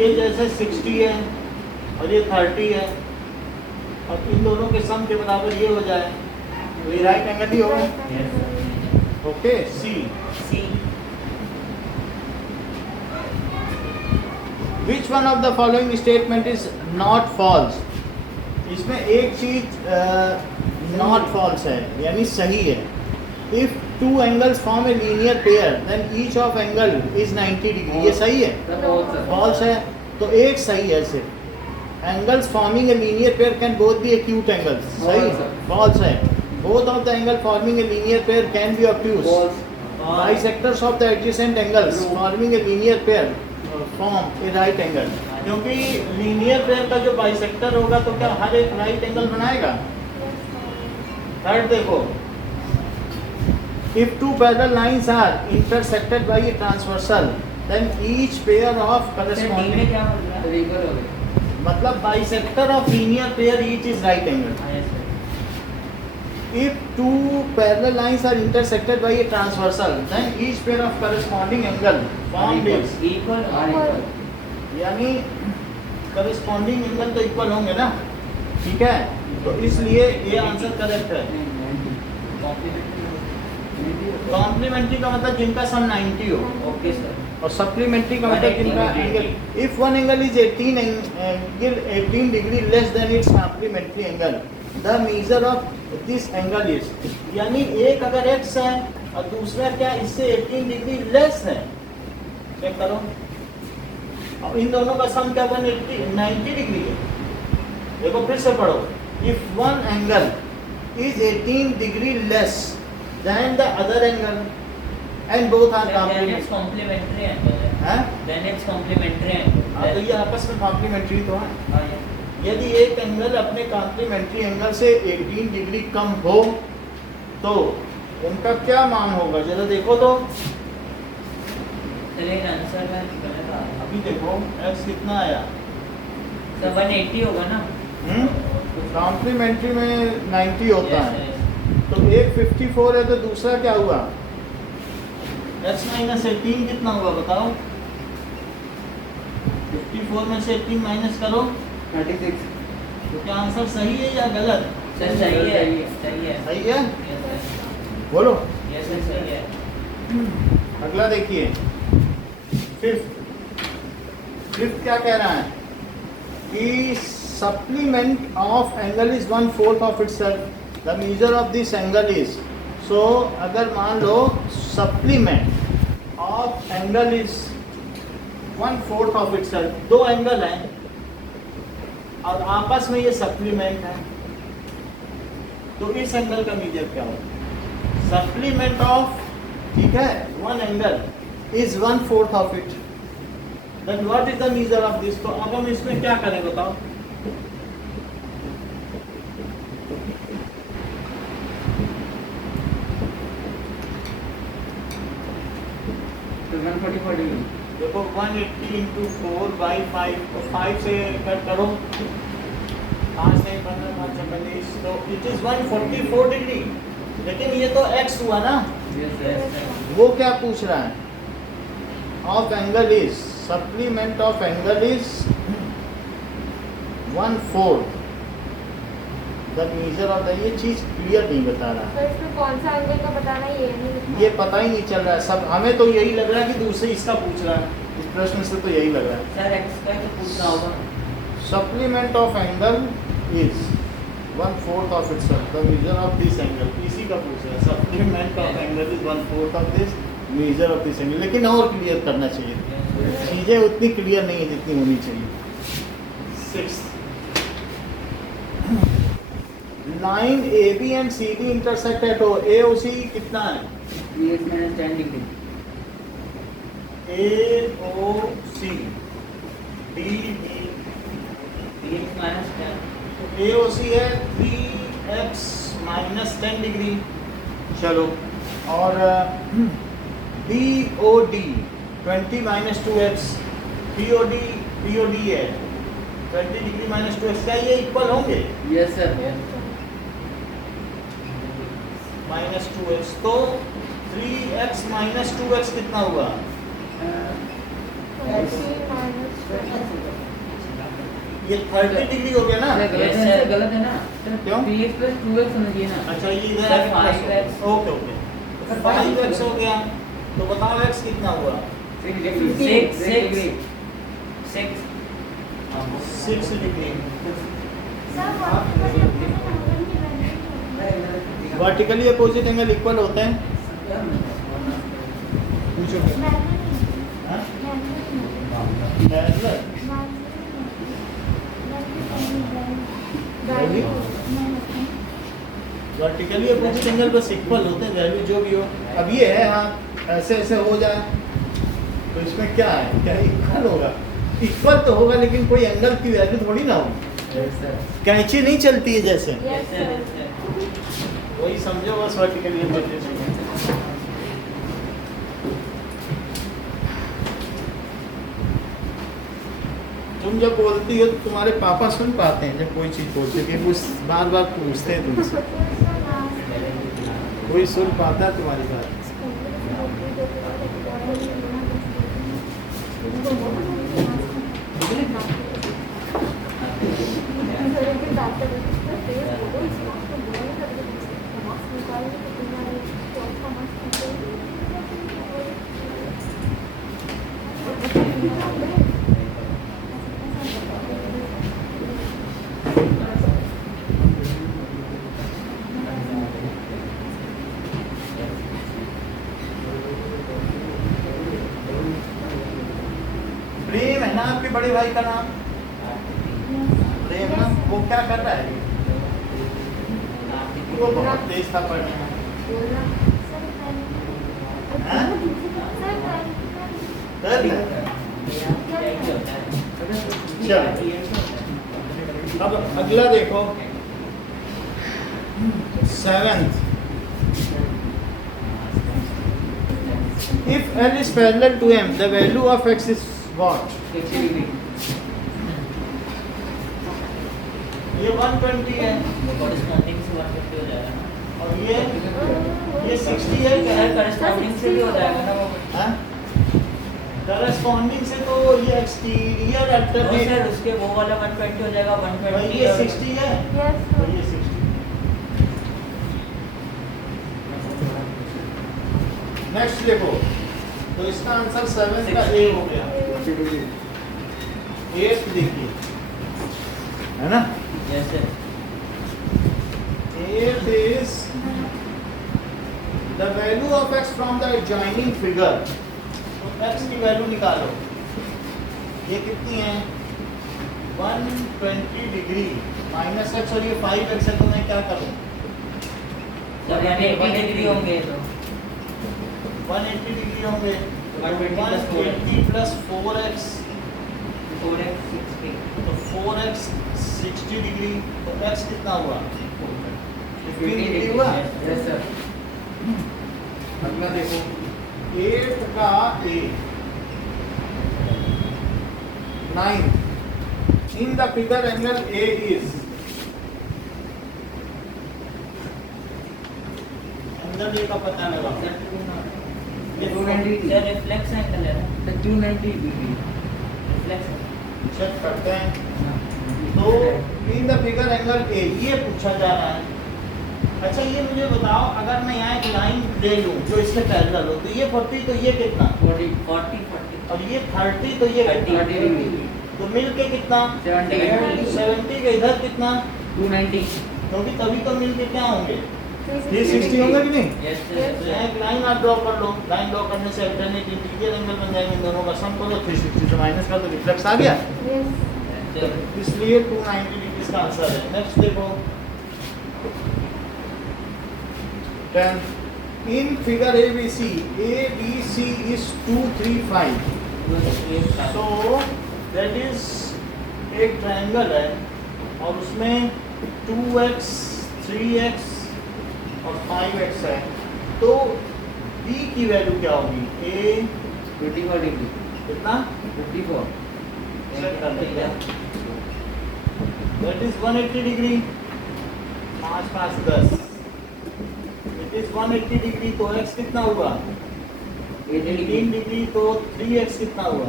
ये जैसे 60 है और ये 30 है और इन दोनों के सम के बराबर ये हो जाए तो ये राइट एंगल ही होगा. Okay. C C which one of the following statement is not false. इसमें एक चीज नॉट फॉल्स है यानी सही है. If two angles form a linear pair then each of angle is 90 degree. ये सही है. फॉल्स है. तो एक सही है सिर्फ. Angles forming a linear pair can both be acute angles. सही. फॉल्स है. Both of the angle forming a linear pair can be obtuse. Bisectors of the adjacent angles forming a linear pair form a right angle. क्योंकि लीनियर पेयर का जो बाइसेक्टर होगा तो क्या हर एक राइट एंगल बनाएगा. थर्ड देखो. If two parallel lines are intersected by a transversal, then each pair of corresponding क्या बोल रहा है? रिवर हो गए. मतलब bisector of linear pair each is right angle. हाँ, yes, sir. If two parallel lines are intersected by a transversal, then each pair of corresponding angle formed is Equal or Equal. यानी corresponding angle तो इक्वल होंगे ना. ठीक है. तो इसलिए ये आंसर करेक्ट है. कॉम्प्लीमेंट्री का मतलब जिनका सम 90 हो. Okay sir. और सप्लीमेंट्री का मतलब 180 जिनका degree. Angle if one angle is 18 degree less than its complementary angle the measure of this angle is. यानी एक अगर x है और दूसरा क्या इससे 18 डिग्री लेस है. चेक करो. और इन दोनों का सम क्या 90 डिग्री है. देखो फिर से पढ़ो. If one angle is 18 degree less than the other angle and both are Then it's complementary angle है. हैं. Then it's complementary angle. हाँ तो ये आपस में कॉम्प्लीमेंट्री तो है. हाँ, yes. यदि एक एंगल अपने कॉम्प्लीमेंट्री एंगल से 18 डिग्री कम हो तो उनका क्या मान होगा जरा देखो तो. चलिए आंसर है गलत आ रहा अभी देखो x कितना आया. है. सर 180 होगा ना? कॉम्प्लीमेंट्री में 90 होता Yes, है. yes. तो एक 54 है तो दूसरा क्या हुआ. x माइनस 18 कितना हुआ बताओ. 54 में से 18 माइनस करो 36. तो क्या आंसर सही है या गलत. सर सही है. सही है. सही है. Yes, sir. बोलो. Yes, sir, सही है. अगला देखिए. फिफ्थ क्या कह रहा है कि supplement of angle is 1/4 of itself. The measure of this angle is. So अगर मान लो supplement of angle is 1/4 of itself. दो एंगल हैं और आपस में ये सप्लीमेंट है तो इस एंगल का मेजर क्या होगा. सप्लीमेंट ऑफ ठीक है one angle is 1/4 of it. Then what is the measure of this. तो अब हम इसमें क्या करें बताओ. तो 144 डिग्री. देखो 180 इंटू 4 बाई 5 तो 5 से कट करो. 5 से 15 5 26 तो इट इज 144 डिग्री. लेकिन ये तो x हुआ ना. Yes Yes, yes. sir. वो क्या पूछ रहा है. Of angle is supplement of angle is 1/4. The measure of the ये चीज क्लियर नहीं बता रहा. तो इसमें कौन सा एंगल का बताना ये नहीं लिखा। ये पता ही नहीं चल रहा है. सब हमें तो यही लग रहा है कि दूसरे इसका पूछ रहा है. इस प्रश्न से तो यही लग रहा है. सर x का तो पूछना होगा. Supplement of angle is 1/4 of itself. The measure of this angle इसी का पूछ रहा है. Supplement of angle is 1/4 of this major of this angle. लेकिन और क्लियर करना चाहिए. चीज़ें उतनी क्लियर नहीं है जितनी होनी चाहिए. 6 line A B and C D intersect at O. A O C कितना है. BS minus 10 डिग्री. A O C D B. BX minus 10. A O C है 3x - 10 डिग्री. चलो और BOD 20 minus 2x, POD है 20 डिग्री माइनस 2x, क्या ये इक्वल होंगे? Yes sir. माइनस 2x, तो 3x माइनस 2x कितना हुआ? 30 minus 20. ये 30 डिग्री हो गया ना? गलत है ना क्यों? 3x plus 2x होना चाहिए ना। अच्छा ये इधर sir, x plus 5x. Okay okay 5x हो गया, तो बताओ x कितना हुआ? 6 6 degree. Sir, what is the vertically value? Opposite angle equal होते हैं? पूछो फिर। हाँ? पैरेलल? वर्टिकली अपोजिट एंगल बस इक्वल होते हैं, वैल्यू जो भी हो। अब ये है हाँ ऐसे ऐसे हो जाए तो इसमें क्या है, क्या इक्वल होगा? इक्वल तो होगा लेकिन कोई एंगल की वैल्यू थोड़ी ना होगी। Yes sir. कैंची नहीं चलती है जैसे, Yes, sir. वही समझो बस वर्टिकली अपोजिट एंगल। तुम जब बोलती हो तो तुम्हारे पापा सुन पाते हैं जब कोई चीज़ बोलते हैं, कुछ बार बार पूछते हैं तुमसे, कोई सुन पाता है तुम्हारी बात? प्रेम है ना आपके बड़े भाई का नाम? प्रेम ना, वो क्या कर रहा है? वो बहुत तेज था पढ़ने में। हाँ? कर ले। चलो अब अगला देखो, 7th। If L is parallel to M, the value of x is what? 60 degree. ये 120 है कॉरेस्पॉन्डिंग से 150 हो जाएगा ना। और ये 60 है क्या? सर कॉरेस्पॉन्डिंग से भी हो जाएगा ना वो। हाँ? करस्पॉन्डिंग से तो ये एक्सटीरियर नो अल्टरनेट, सर, उसके वो वाला 120 हो जाएगा, 120 ये और- 60 है, Yes, तो sir. ये 60। नेक्स्ट देखो, तो इसका आंसर 7 का ए हो गया। 8 देखिए, है ना? Yes sir. 8 is the value of x from the adjoining figure। तो x की वैल्यू निकालो, ये कितनी है? 120 डिग्री माइनस x, और ये 5x है, तो मैं क्या करूँ? सर 180 डिग्री होंगे तो 180 डिग्री होंगे, 120 प्लस 4x, 4x 60। तो 4x 60 डिग्री, तो x कितना हुआ? 15 डिग्री हुआ। Yes sir. अगला देखो, 8 का a 9 in the figure angle A is, angle A का पता लगा, ये 290 सर रिफ्लेक्स एंगल है ना, 290 डिग्री रिफ्लेक्स। चेक करते हैं। तो इन द फिगर एंगल ए ये पूछा जा रहा है। अच्छा ये मुझे बताओ, अगर मैं यहाँ एक लाइन ले लूँ जो इससे पैरेलल हो, तो ये 40, तो ये कितना? 40 और ये 30, तो ये 30 डिग्री। तो मिल के कितना? 70 70 के इधर कितना? 290। क्योंकि तभी तो मिल के क्या होंगे? 360 360 होंगे कि नहीं? यस तो यहाँ एक लाइन आप ड्रॉ कर लो, लाइन ड्रॉ करने से अल्टरनेट इंटीरियर एंगल बन जाएंगे, इन दोनों का सम करो, 360 से माइनस का तो रिफ्लेक्स आ गया, Yes. इसलिए 290 डिग्री इसका आंसर है। नेक्स्ट देखो, 10 in figure ABC, ABC is 235, so that is एक ट्रायंगल है और उसमें 2x 3x और 5x है, तो बी की वैल्यू क्या होगी? ए 24 डिग्री कितना 54 चेक कर लेते हैं। That is 180 degree, 5 5 10, it is 180 degree, तो x कितना हुआ? 80 डिग्री 18 डिग्री, तो 3x कितना हुआ?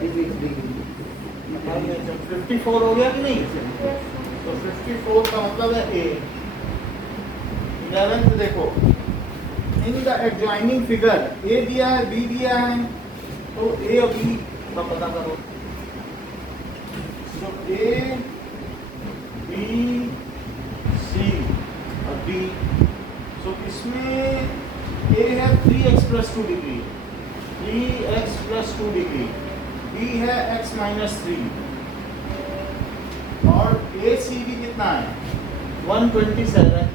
36 डिग्री 54 हो गया कि नहीं? तो 54 का मतलब है ए। 11th देखो, in the adjoining figure A दिया है, बी दिया है, तो ए और बी का पता करो। तो ए बी सी और डी, तो इसमें ए है 3x plus 2 degree, 3x plus 2 degree, B है x माइनस 3, और ए सी भी कितना है 127।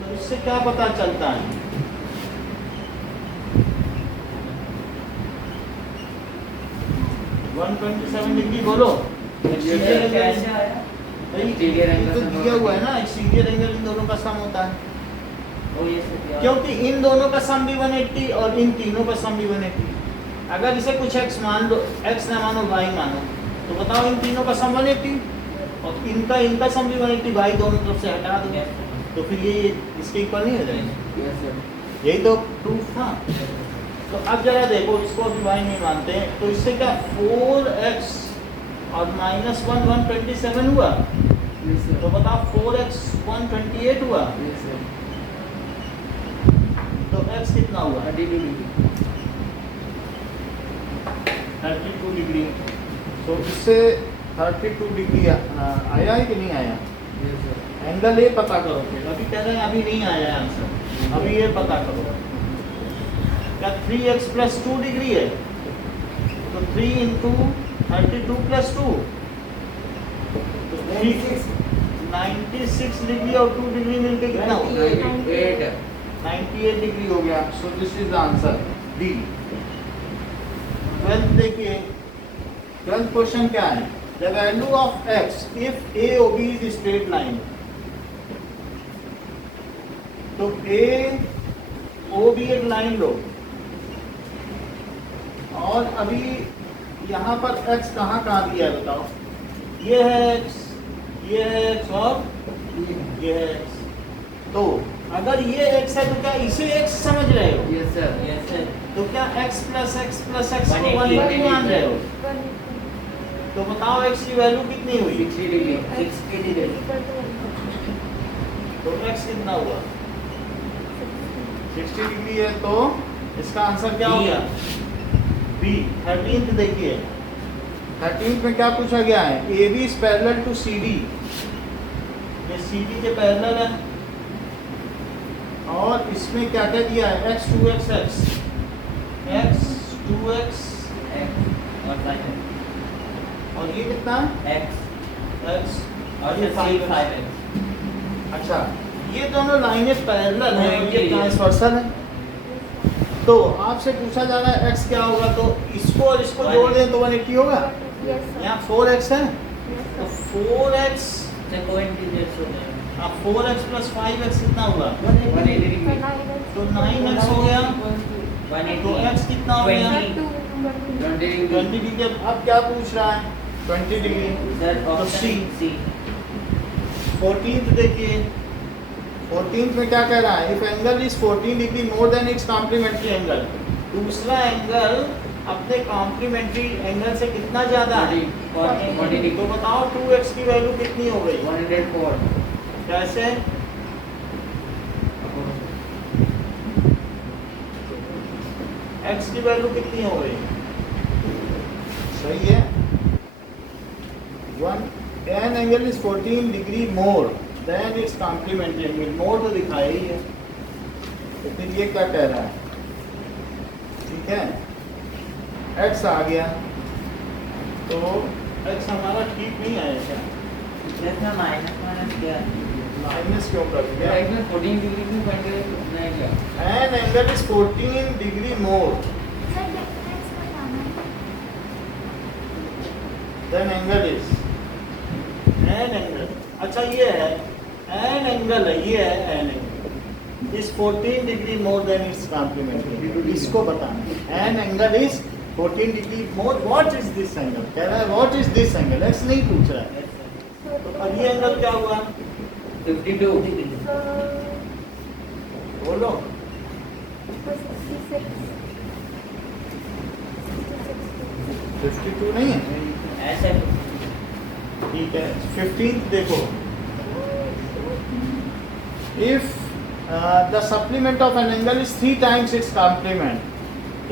तो इससे क्या पता चलता है? वन 127 डिग्री बोलो। एक्सटीरियर कैसे आया? एक्सटीरियर ये एंगल तो से दिया हुआ है ना, एक्सटीरियर एंगल इन दोनों का सम होता है, ओ ये से क्या? क्योंकि इन दोनों का सम भी 180 और इन तीनों का सम भी 180। अगर इसे कुछ x मान लो, x ना मानो y मानो, तो बताओ इन तीनों का सम 180 और इनका सम भी 180, y दोनों तरफ से हटा दो, तो फिर ये इसके इक्वल नहीं हो जाएगा। यस सर यही तो प्रूफ था। तो अब जरा देखो, इसको अभी y नहीं मानते हैं, तो इससे क्या 4x और माइनस 1 127 हुआ, यस सर तो बताओ 4x 128 हुआ, यस सर तो x कितना हुआ? 32 डिग्री 32 डिग्री। तो इससे 32 डिग्री आया है कि नहीं आया? यस सर एंगल ए पता करो। फिर अभी कह रहे हैं अभी नहीं आया है आंसर, अभी ये पता करो। क्या 3x प्लस 2 डिग्री है? तो 3 इंटू 32 प्लस 2, तो 96 डिग्री और 2 डिग्री मिलकर कितना हो गया? 98 98 डिग्री हो गया। So this is the answer D. 12th देखिए, 12th क्वेश्चन क्या है? The value of x if A O B is straight line. तो ए ओ बी एक लाइन लो, और अभी यहाँ पर x कहाँ कहाँ दिया है बताओ? ये है x, ये है x और ये है x। तो अगर ये x है तो क्या इसे x समझ रहे हो? यस सर तो क्या x plus x plus x को 180 180 मान रहे हो? तो बताओ x की वैल्यू कितनी हुई? 60 डिग्री 60 डिग्री तो x कितना हुआ? 60 डिग्री है, तो इसका आंसर क्या हो B। गया? बी। 13th देखिए, 13th में क्या पूछा गया है? A B is parallel to C D, ये सी डी के पैरेलल है, और इसमें क्या क्या दिया है? x 2x x, x 2x, और sin और ये कितना है? x x, और ये 5x अच्छा, ये दोनों लाइनें पैरेलल हैं, ये ये। ट्रांसवर्सल है। तो आपसे पूछा जा रहा है x क्या होगा, तो इसको और इसको जोड़ दें तो 180 होगा। यहाँ 4x है, तो 4x से कोइंसिडेंस हो गया अब 4x प्लस 5x कितना हुआ? 180 डिग्री तो 9x हो गया। तो x कितना हो गया? 20 डिग्री 20 डिग्री। अब क्या पूछ रहा है? 20 डिग्री। सर तो ऑप्शन सी 14th देखिए, 14th में क्या कह रहा है? If angle is 14 degree more than its complementary angle, दूसरा एंगल अपने कॉम्प्लीमेंट्री एंगल से कितना ज्यादा है? 40 डिग्री तो बताओ 2x की वैल्यू कितनी हो गई? 104 कैसे? x की वैल्यू कितनी हो गई? सही है। An angle is 14 degree more than its complementary angle, more तो दिखाया ही है, तो फिर ये क्या कह रहा है? ठीक है, x आ गया, तो x हमारा ठीक नहीं आया क्या? इसमें माइनस माइनस क्या माइनस क्यों कर दिया? इसमें 14 डिग्री में पॉइंट नहीं क्या N angle is 14 degree more then angle is an angle. अच्छा ये है एन एंगल है, ये है an angle, is 14 degree more than its complementary. इसको बताना an angle is 14 degree more. What is this angle? कह रहा है what is this angle? x नहीं पूछ रहा है. तो अब ये एंगल क्या हुआ? 52 बोलो. 52 नहीं है. ऐसे ठीक है. 15 देखो. If the supplement of an angle is 3 times its complement.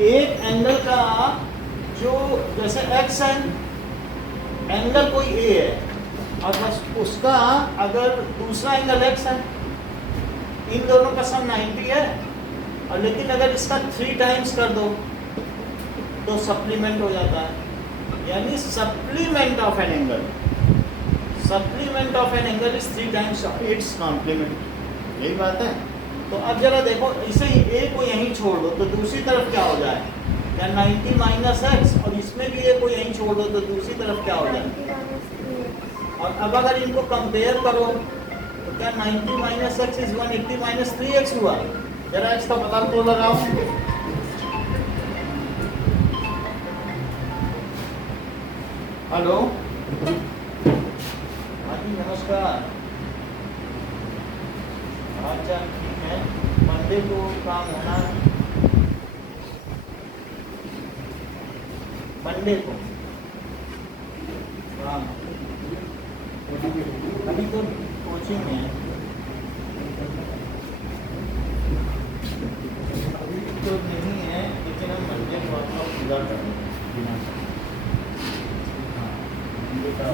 एक एंगल का जो जैसे x है, एंगल कोई a है और बस उसका अगर दूसरा एंगल x है, इन दोनों का सम 90 है और लेकिन अगर इसका 3 टाइम्स कर दो तो सप्लीमेंट हो जाता है. यानी supplement of an angle, supplement of an angle is 3 times its complement. यही बात है. तो अब जरा देखो, इसे a को यहीं छोड़ दो तो दूसरी तरफ क्या हो जाए? या 90 माइनस एक्स, और इसमें भी a को यहीं छोड़ दो तो दूसरी तरफ क्या हो जाए? और अब अगर इनको कंपेयर करो तो क्या 90 minus x is 180 minus 3x हुआ? जरा x का पता तो लगाओ. हेलो हाँ जी नमस्कार. अच्छा ठीक है. मंडे को काम होना है. मंडे को हाँ. अभी तो कोचिंग में है. अभी तो नहीं है लेकिन हम मंडे को आपका पूरा करेंगे. ठीक है.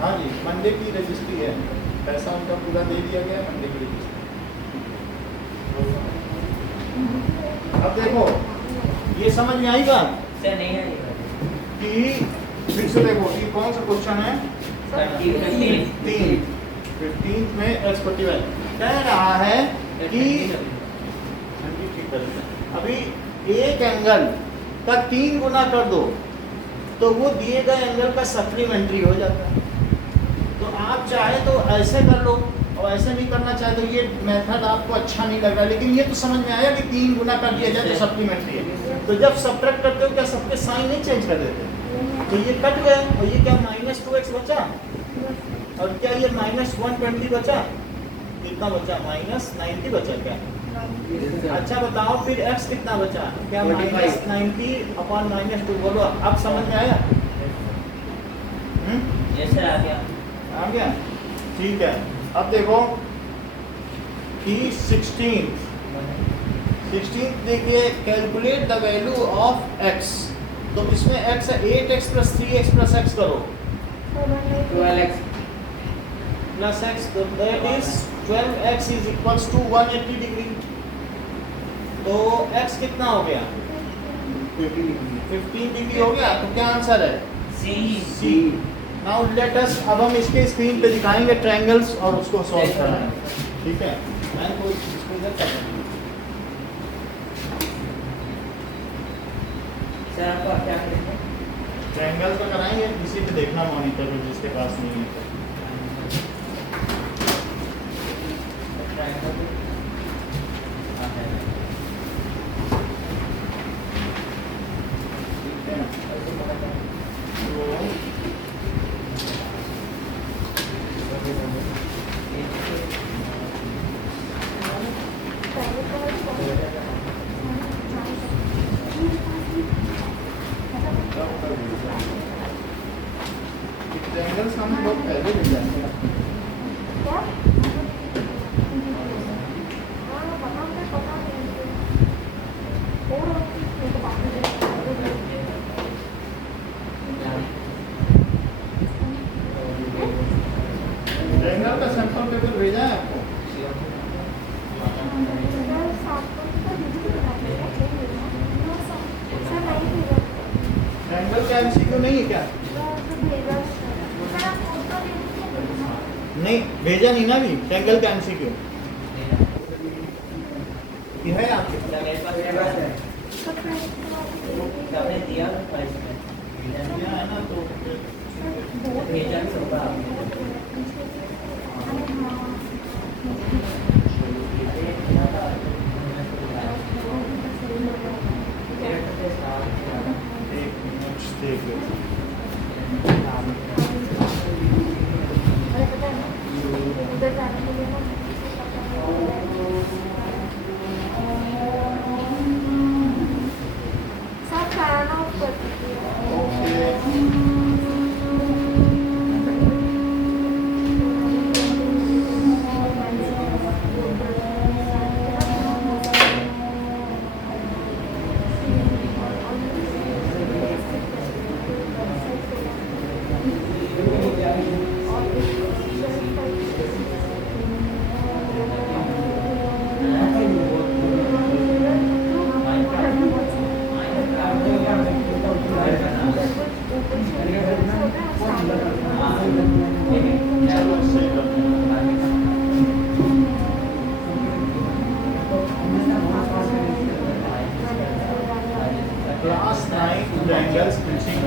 हाँ जी मंडे की रजिस्ट्री है. पैसा उनका पूरा दे दिया गया. मंडे की रजिस्ट्री. अब देखो ये समझ में आई बात से नहीं है कि फिर से देखो ये कौन सा क्वेश्चन है? 15 में x45 कह रहा है कि अभी एक एंगल का 3 गुना कर दो तो वो दिए गए एंगल का सप्लीमेंट्री हो जाता है. तो आप चाहे तो ऐसे कर लो और ऐसे नहीं करना चाहे तो ये मेथड आपको अच्छा नहीं लग रहा, लेकिन ये तो समझ में आया कि 3 गुना कर दिया जाए तो सप्लीमेंट्री है. तो जब सब्ट्रैक्ट करते हो क्या सबके साइन नहीं चेंज कर देते? तो ये कट गए और ये क्या -2x बचा और क्या ये -120 बचा? कितना बचा? -90 बचा क्या? अच्छा बताओ फिर x कितना बचा? क्या -90 अपॉन -2? बोलो अब समझ में आया? यस सर आ गया. आ गया. ठीक है. अब देखो कि 16 देखिए calculate the value of x. तो इसमें x है 8x plus 3x plus x करो 12x प्लस x, तो that is 12x is equals to 180 degree. तो x कितना हो गया? 15 डिग्री हो गया. तो क्या आंसर है? सी. नाउ लेट अस, अब हम इसके स्क्रीन पे दिखाएंगे ट्रायंगल्स और उसको सॉल्व करना है. ठीक है. मैं कोई इसको इधर कर दूं. सर आपको क्या करेंगे? ट्रायंगल तो कराएंगे. किसी पे देखना मॉनिटर पे जिसके पास नहीं है. ट्रायंगल्स हम बहुत पहले मिल जाते हैं. क्या? हाँ वहाँ पे पता नहीं. और मेरे को बात नहीं. ट्रायंगल का सैंपल पेपर भेजा है आपको? ट्रायंगल का एमसीक्यू नहीं है क्या? नहीं भेजा नहीं ना अभी. ट्रायंगल का एमसीक्यू ये है आपके मेरे पास है. आपने दिया था इसमें दिया है ना. तो भेजा होगा आपने. चलो सही करते हैं। Class 9 triangles reaching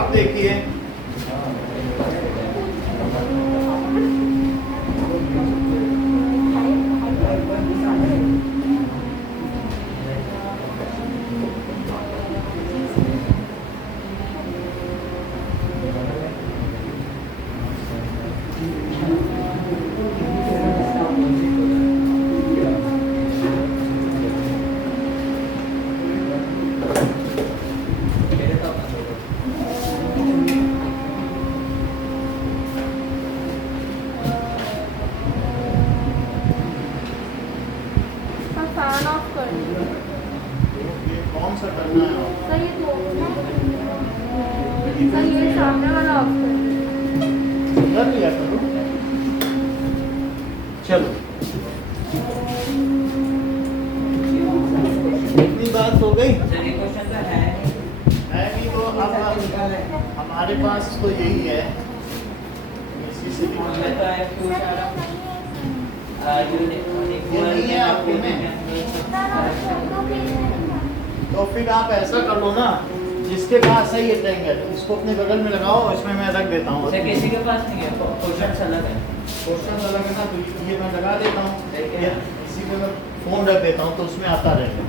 आप देखिए सर फैन ऑफ कर दीजिए। ये कौन सा करना है आपको? सर ये तो सर ये सामने वाला ऑफ कर दीजिए। कर लिया करो। चलो इतनी बात हो गई सर ये क्वेश्चन तो है है भी तो अब हमारे पास तो यही है इसी से मैं तो है सर ये नहीं ये नहीं है आपके में। तो फिर आप ऐसा कर लो ना जिसके पास है ये ट्रायंगल इसको अपने बगल में लगाओ इसमें मैं रख देता हूँ। सर किसी के पास नहीं है क्वेश्चन अलग है क्वेश्चन अलग है ना तो ये मैं लगा देता हूँ या इसी पे मैं फोन रख देता हूँ तो उसमें आता रहेगा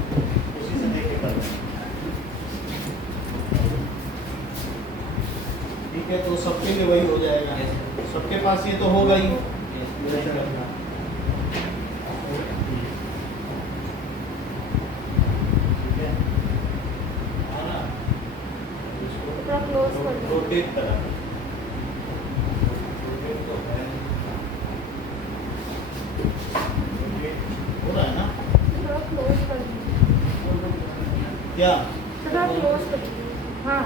उसी से देख के कर लेंगे। ठीक है तो सबके लिए वही हो जाएगा। सबके पास ये तो होगा ही। ठीक है हाँ ना इसको थोड़ा क्लोज कर दीजिए। रोटेट करा रोटेट तो है हो रहा है ना थोड़ा क्लोज कर दीजिए। क्या थोड़ा क्लोज कर दीजिए। हाँ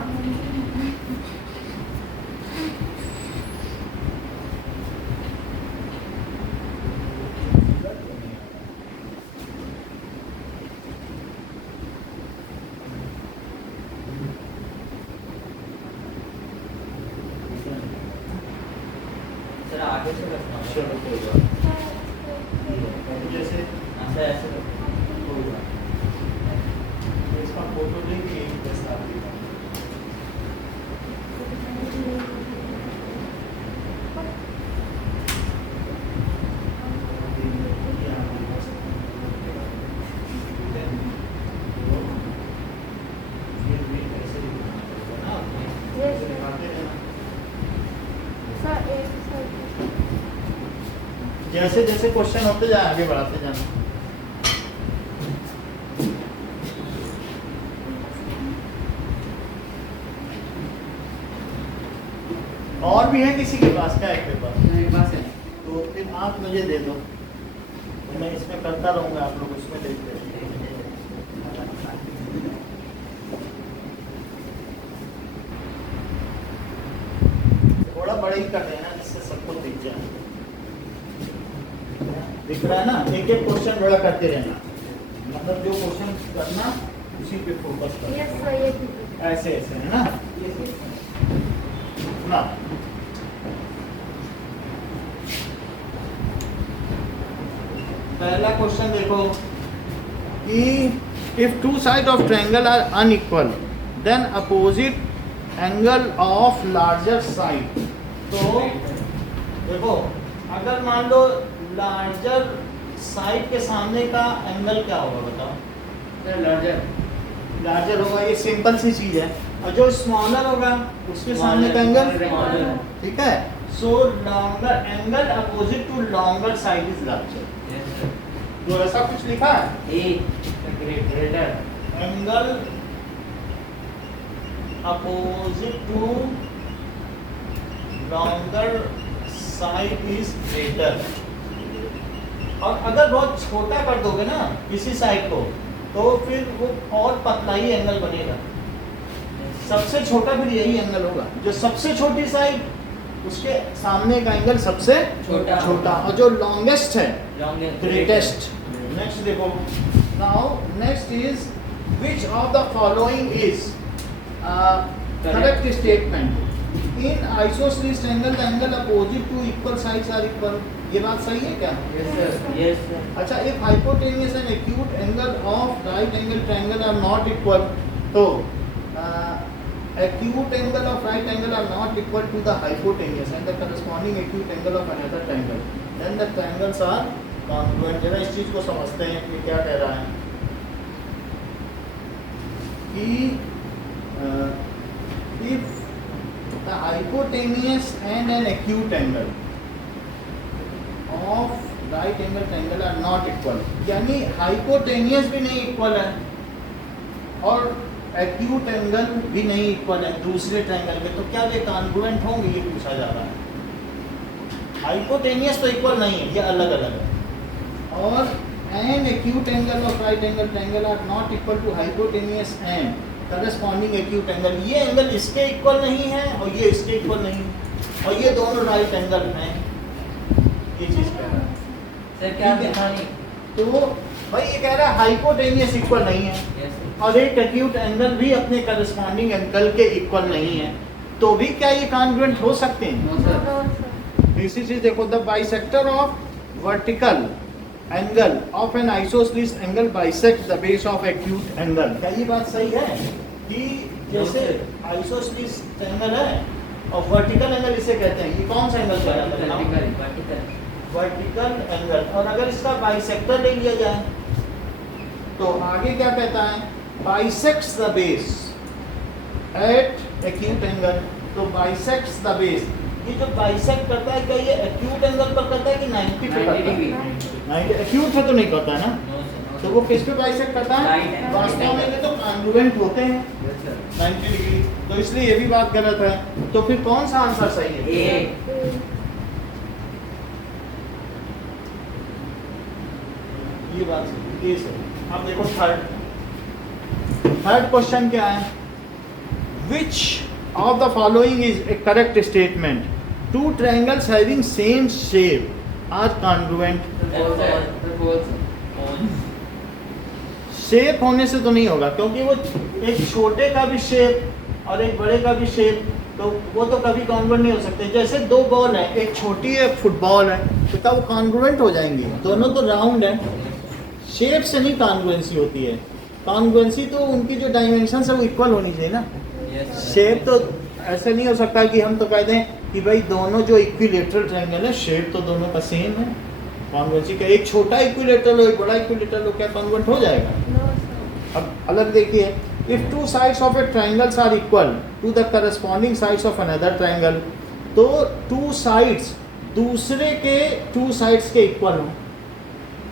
सर आगे से रखना है चलो कोई बात नहीं। जैसे ऐसे ऐसे रखना कोई बात नहीं। इसका फोटो देखिए कैसा आएगा। Yes, sir. सर एक सर जैसे जैसे क्वेश्चन होते जाए आगे बढ़ाते जाना। और भी है किसी के पास क्या एक पेपर मेरे पास है तो फिर आप मुझे दे दो तो मैं इसमें करता रहूंगा आप लोग उसमें देखते रहिए। थोड़ा बड़ा ही कर देना जिससे सबको दिख जाए। दिख रहा है ना एक एक क्वेश्चन बड़ा करते रहना मतलब जो क्वेश्चन करना उसी पे फोकस करना। यस सर ये ठीक है। ऐसे ऐसे है ना ना पहला क्वेश्चन देखो कि if two side of triangle are unequal then opposite angle of larger side. तो देखो अगर मान लो लार्जर साइड के सामने का एंगल क्या होगा बताओ। लार्जर होगा ये सिंपल सी चीज है और जो स्मॉलर होगा उसके सामने का एंगल ठीक है। So longer angle opposite to longer side is larger. तो ऐसा कुछ लिखा है angle opposite to longer side is greater. और अगर बहुत छोटा कर दोगे ना किसी साइड को तो फिर वो और पतला ही एंगल बनेगा। सबसे छोटा फिर यही एंगल होगा जो सबसे छोटी साइड उसके सामने का एंगल सबसे छोटा। छोटा और जो लॉन्गेस्ट है Longest. ग्रेटेस्ट। नेक्स्ट देखो, now next is which of the following is correct statement. In isosceles triangle the angle opposite to equal sides are equal. ये बात सही है क्या? Yes, sir. Yes, sir. अच्छा, if hypotenuse and acute angle of right angle triangle are not equal, तो acute angle of right angle are not equal to the hypotenuse and the corresponding acute angle of another triangle, then the triangles are congruent। जरा इस चीज को समझते हैं कि क्या कह रहा है कि if the hypotenuse and an acute angle of right angle triangle are not equal, यानी hypotenuse भी नहीं इक्वल है और एक्यूट एंगल भी नहीं इक्वल है दूसरे ट्रायंगल में, तो क्या वे कॉन्ग्रुएंट होंगे, ये पूछा जा रहा है। हाइपोटेनियस तो इक्वल नहीं है, ये अलग अलग है। और an acute angle of right angle triangle are not equal to hypotenuse and corresponding acute angle. ये एंगल इसके इक्वल नहीं है और ये इसके इक्वल नहीं है, और ये दोनों राइट एंगल हैं। ये चीज कह रहा है Sir, क्या दिखानी? तो भाई ये कह रहा है हाइपोटेनियस इक्वल नहीं है Yes, sir. और एक एक्यूट एंगल भी अपने करस्पॉन्डिंग एंगल के इक्वल नहीं है, तो भी क्या ये कॉन्ग्रुएंट हो सकते हैं? No, sir. इसी चीज देखो, the bisector of vertical angle of N isosceles angle bisect the base of acute angle. क्या ये बात सही है कि जैसे आइसोसेलेस एंगल है और वर्टिकल एंगल इसे कहते हैं, ये कौन सा एंगल कहलाता है? Vertical, vertical. Vertical angle. और अगर इसका बाइसेक्टर ले लिया जाए तो आगे क्या कहता है? Bisects the base at acute angle. तो बाइसेक्ट्स द बेस, ये जो बाइसेक्ट करता है क्या ये एक्यूट एंगल पर करता है कि 90 पे 90 करता degree. है? 90 एक्यूट पे तो नहीं करता है ना, No, sir. No, तो sir. वो किस पे बाइसेक्ट करता है? Right angle. वास्तव में ये तो कॉन्ग्रुएंट होते हैं Yes, sir. 90 डिग्री, तो इसलिए ये भी बात गलत है। तो फिर कौन सा आंसर सही है? A. ये बात सही, ये सही। अब देखो थर्ड क्वेश्चन क्या है? Which of the following is a correct statement? Two triangles having same shape are congruent. Shape होने से तो नहीं होगा, क्योंकि वो एक छोटे का भी शेप और एक बड़े का भी शेप, तो वो तो कभी कॉन्ग्रुएंट नहीं हो सकते। जैसे दो बॉल है, एक छोटी है, एक फुटबॉल है, तो क्या वो कॉन्ग्रुएंट हो जाएंगे? दोनों तो राउंड है, शेप से नहीं कॉन्ग्रुएंसी होती है। कॉन्ग्रुएंसी तो उनकी जो डायमेंशन है वो इक्वल होनी चाहिए ना। Yes, sir. शेप तो ऐसे नहीं हो सकता कि हम तो कह दें कि भाई दोनों जो इक्विलेटरल ट्रायंगल है, शेप तो दोनों का सेम है। कॉन्ग्रुएंसी का एक छोटा इक्विलेटरल हो, एक बड़ा इक्विलेटरल हो, क्या कॉन्ग्रुएंट हो जाएगा? अब अलग देखिए, if two sides of a triangles are equal to the corresponding sides of another triangle, तो टू साइड्स दूसरे के टू साइड्स के इक्वल हो।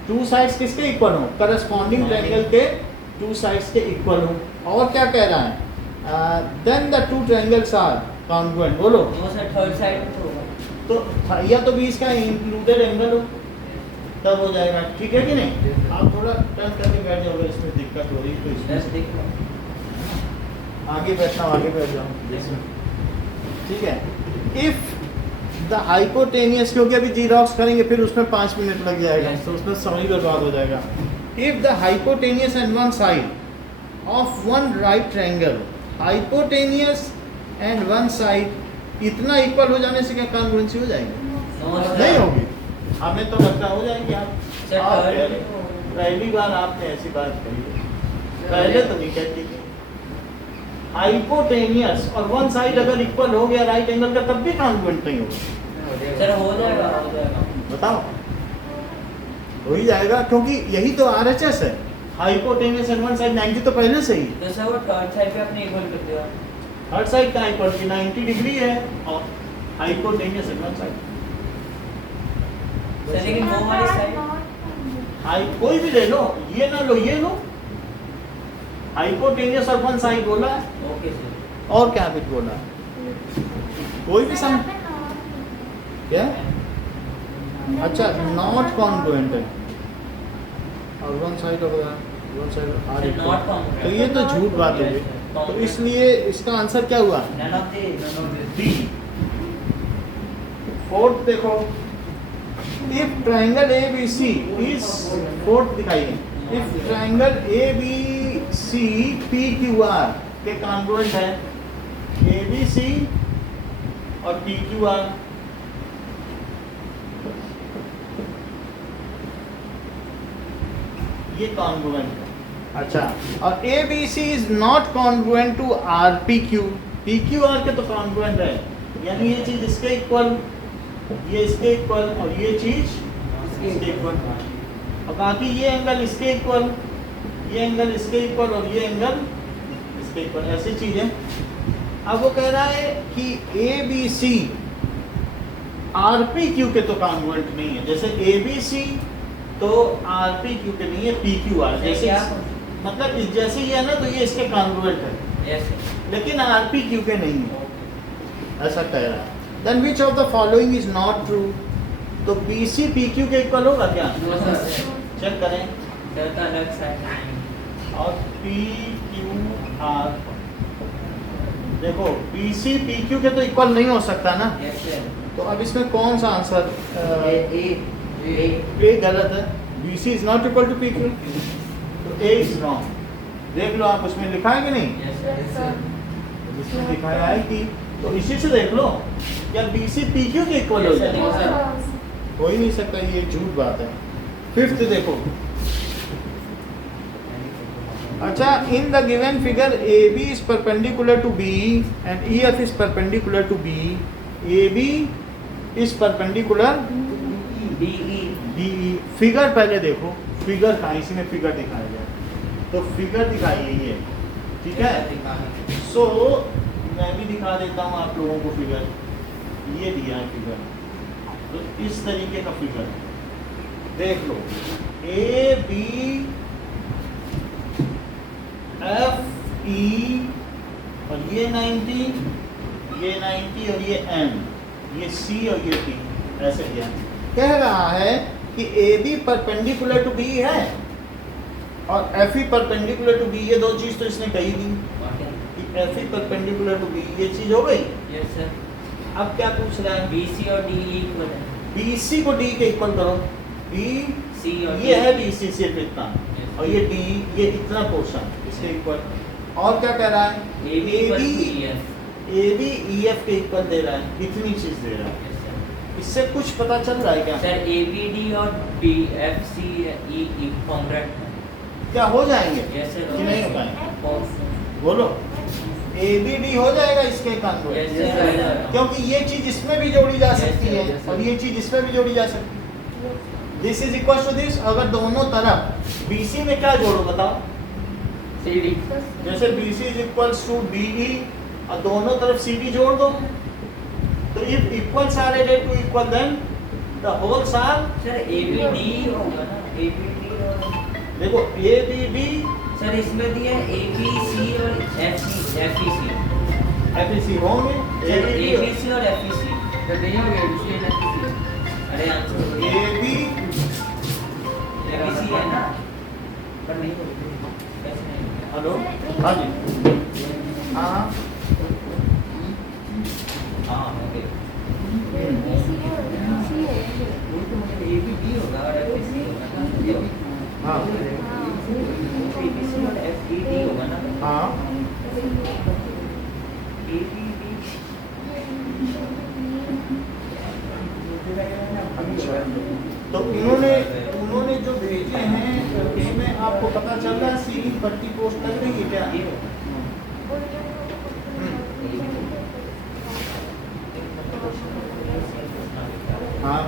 टू साइड्स किसके इक्वल हो? करस्पॉन्डिंग ट्रायंगल के टू साइड्स के इक्वल हो। और क्या कह रहा है? Then the two triangles are congruent. बोलो। No, sir. Third side में तो होगा. तो या तो बीच का इंक्लूडेड एंगल हो, तब हो जाएगा। ठीक है कि नहीं? आप थोड़ा टर्न करके बैठ जाओगे, इसमें दिक्कत हो रही है तो इसमें Just देख लो. आगे बैठना, आगे बैठ जाओ। ठीक है। इफ द हाइपोटेनियस, क्योंकि अभी जीरोक्स करेंगे फिर उसमें 5 मिनट लग जाएगा, Yes. तो उसमें समय बर्बाद हो जाएगा। If the hypotenuse and one side of one right triangle, hypotenuse and one side इतना इक्वल हो जाने से क्या कॉन्ग्रुएंसी हो जाएगी? No, sir. नहीं होगी। हमें तो लगता हो जाएगी। Sir, आप third पहले- में तो- पहली बार आपने ऐसी बात कही है, पहले तो नहीं कहती थी। हाइपोटेनियस और वन साइड अगर इक्वल हो गया राइट एंगल का, तब भी कॉन्ग्रुएंट नहीं होगा। Sir, हो जाएगा, हो जाएगा. बताओ, हो ही जाएगा, क्योंकि यही तो आरएचएस है। हाइपोटेनियस एंड वन साइड 90 तो पहले से ही। तो सर वो थर्ड साइड पे आपने इक्वल कर दिया. हर साइड का इक्वल की 90 डिग्री है और hypotenuse and one side. Sir लेकिन वो वाली साइड. हाई कोई भी ले लो, ये ना लो, ये लो। हाइपोटेनियस और वन साइड बोला है, ओके सर. और क्या कुछ बोला है? कोई भी सम क्या? अच्छा, नॉट कॉन्ग्रुएंट है और one side of one side are Sir, not congruent. तो ये तो झूठ बात हो Yes, गई। sir. तो इसलिए इसका आंसर क्या हुआ? None of the D. Fourth देखो, if triangle A B C is, fourth दिखाइए, if triangle A B C P Q R के कॉन्ग्रुएंट है, ए बी सी और पी क्यू आर, ये कॉन्ग्रुएंट है। अच्छा, और A B C is not congruent to R P Q, P Q R के तो कॉन्ग्रुएंट है, यानी ये चीज इसके इक्वल, ये इसके इक्वल और ये चीज इसके इक्वल, और बाकी ये एंगल इसके इक्वल, ये एंगल इसके इक्वल और ये एंगल इसके इक्वल, ऐसी चीज है। अब वो कह रहा है कि A B C are P Q के तो कॉन्ग्रुएंट नहीं है, जैसे ए बी सी तो आर पी क्यू के नहीं है, पी क्यू आर, जैसे मतलब जैसे ये है ना, तो ये इसके कॉन्ग्रुएंट है, लेकिन आर पी क्यू के नहीं है, ऐसा कह रहा है। Then which of the following is not true, तो बी सी पी क्यू के इक्वल होगा क्या, चेक करें, और पी क्यू आर देखो, बी सी पी क्यू के तो इक्वल नहीं हो सकता ना, तो अब इसमें कौन सा आंसर, ए गलत है, B C is not equal to P Q, तो ए इज रॉन्ग। देख लो आप, उसमें लिखा है कि नहीं, जिसमें दिखाया है कि, तो इसी से देख लो, क्या बी सी पी क्यू के इक्वल हो जाए, हो ही नहीं सकता, ये झूठ बात है। फिफ्थ देखो, अच्छा, in the given figure A B is perpendicular to B and E F is perpendicular to B, A B is perpendicular D E, figure पहले देखो, फिगर कहाँ, इसी में फिगर दिखाया गया, तो फिगर दिखाइए ये, ठीक है। सो मैं भी दिखा देता हूँ आप लोगों को फिगर, ये दिया है फिगर, तो इस तरीके का फिगर देख लो, ए बी एफ ई और ये 90, ये 90 और ये एम, ये सी और ये टी, ऐसे दिया। कह रहा है कि A B perpendicular to B है और F E perpendicular to B, ये दो चीज तो इसने कही दी कि F E perpendicular to B, ये चीज हो गई। Yes sir. अब क्या पूछ रहा है, बी सी और डी इक्वल है, बी सी को डी के इक्वल करो, बी सी और ये है बी सी सिर्फ इतना, Yes. और ये डी, ये इतना पोर्शन इसके इक्वल। और क्या कह रहा है, A B equal to E F, A B E F के इक्वल दे रहा है, इतनी चीज दे रहा है। इससे कुछ पता चल रहा है क्या, सर ए बी डी और बी एफ सी ई कॉन्ग्रुएंट है। क्या हो जाएंगे यस सर। कि नहीं हो पाएंगे, बोलो, ए बी डी हो जाएगा इसके कॉन्ग्रुएंट, Yes, sir. क्योंकि ये चीज इसमें भी जोड़ी जा सकती Yes, है sir. और ये चीज इसमें भी जोड़ी जा सकती है। This is equal to this, अगर दोनों तरफ BC में क्या जोड़ो बताओ, सी डी, जैसे BC इज इक्वल टू DE और दोनों तरफ CD जोड़ दो, तो if equals are added to equal then the wholes are, sir A B D होगा ना, ए बी डी और देखो ABD सर इसमें दिया ए बी सी और एफ ई सी, FEC होंगे, सर ए ABD बी सी और एफ ई सी, तो नहीं हो गया इसलिए एफ ई सी, अरे आंसर AB ए बी सी है ना, पर नहीं हो कैसे नहीं हो गया? हेलो, हाँ जी, हाँ हाँ हो गया, वो तो मतलब ए बी डी होगा और एफ ई सी होगा ना, ये हाँ ए बी सी और एफ ई डी होगा ना, हाँ, ए बी डी तो उन्होंने जो भेजे हैं उसमें आपको पता चल रहा है सीधी पट्टी पोस्ट लग रही है क्या, ये होगा। हाँ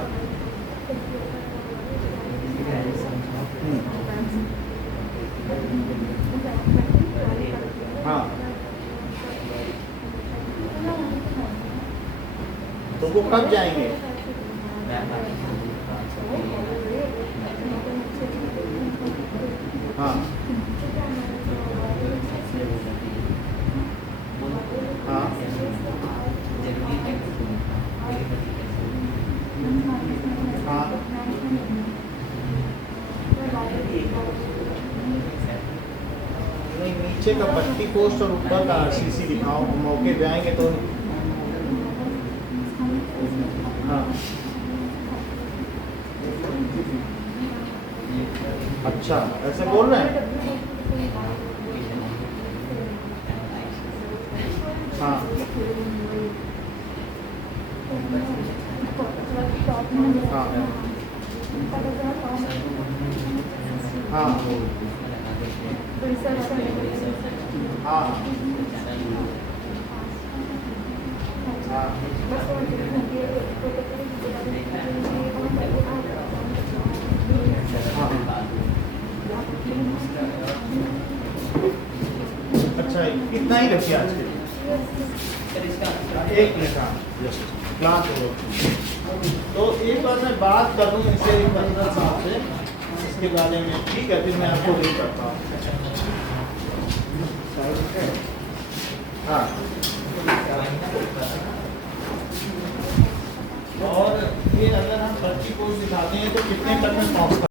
हाँ, तो वो कब जाएंगे, हाँ हाँ, हाँ, नहीं नीचे का पट्टी पोस्ट और ऊपर का RCC दिखाओ, मौके पे आएंगे तो, हाँ अच्छा ऐसे बोल रहे हैं। हाँ हाँ हाँ हाँ अच्छा इतना ही रखिए आज के लिए। एक मिनट हाँ क्लास हो। तो एक बार मैं बात कर लूँ इसे पंद्रह साल से इसके बारे में, ठीक है, फिर मैं आपको भी करता हूँ। हाँ और ये अगर हम बच्ची को सिखाते हैं तो कितने तक में पहुँचता है?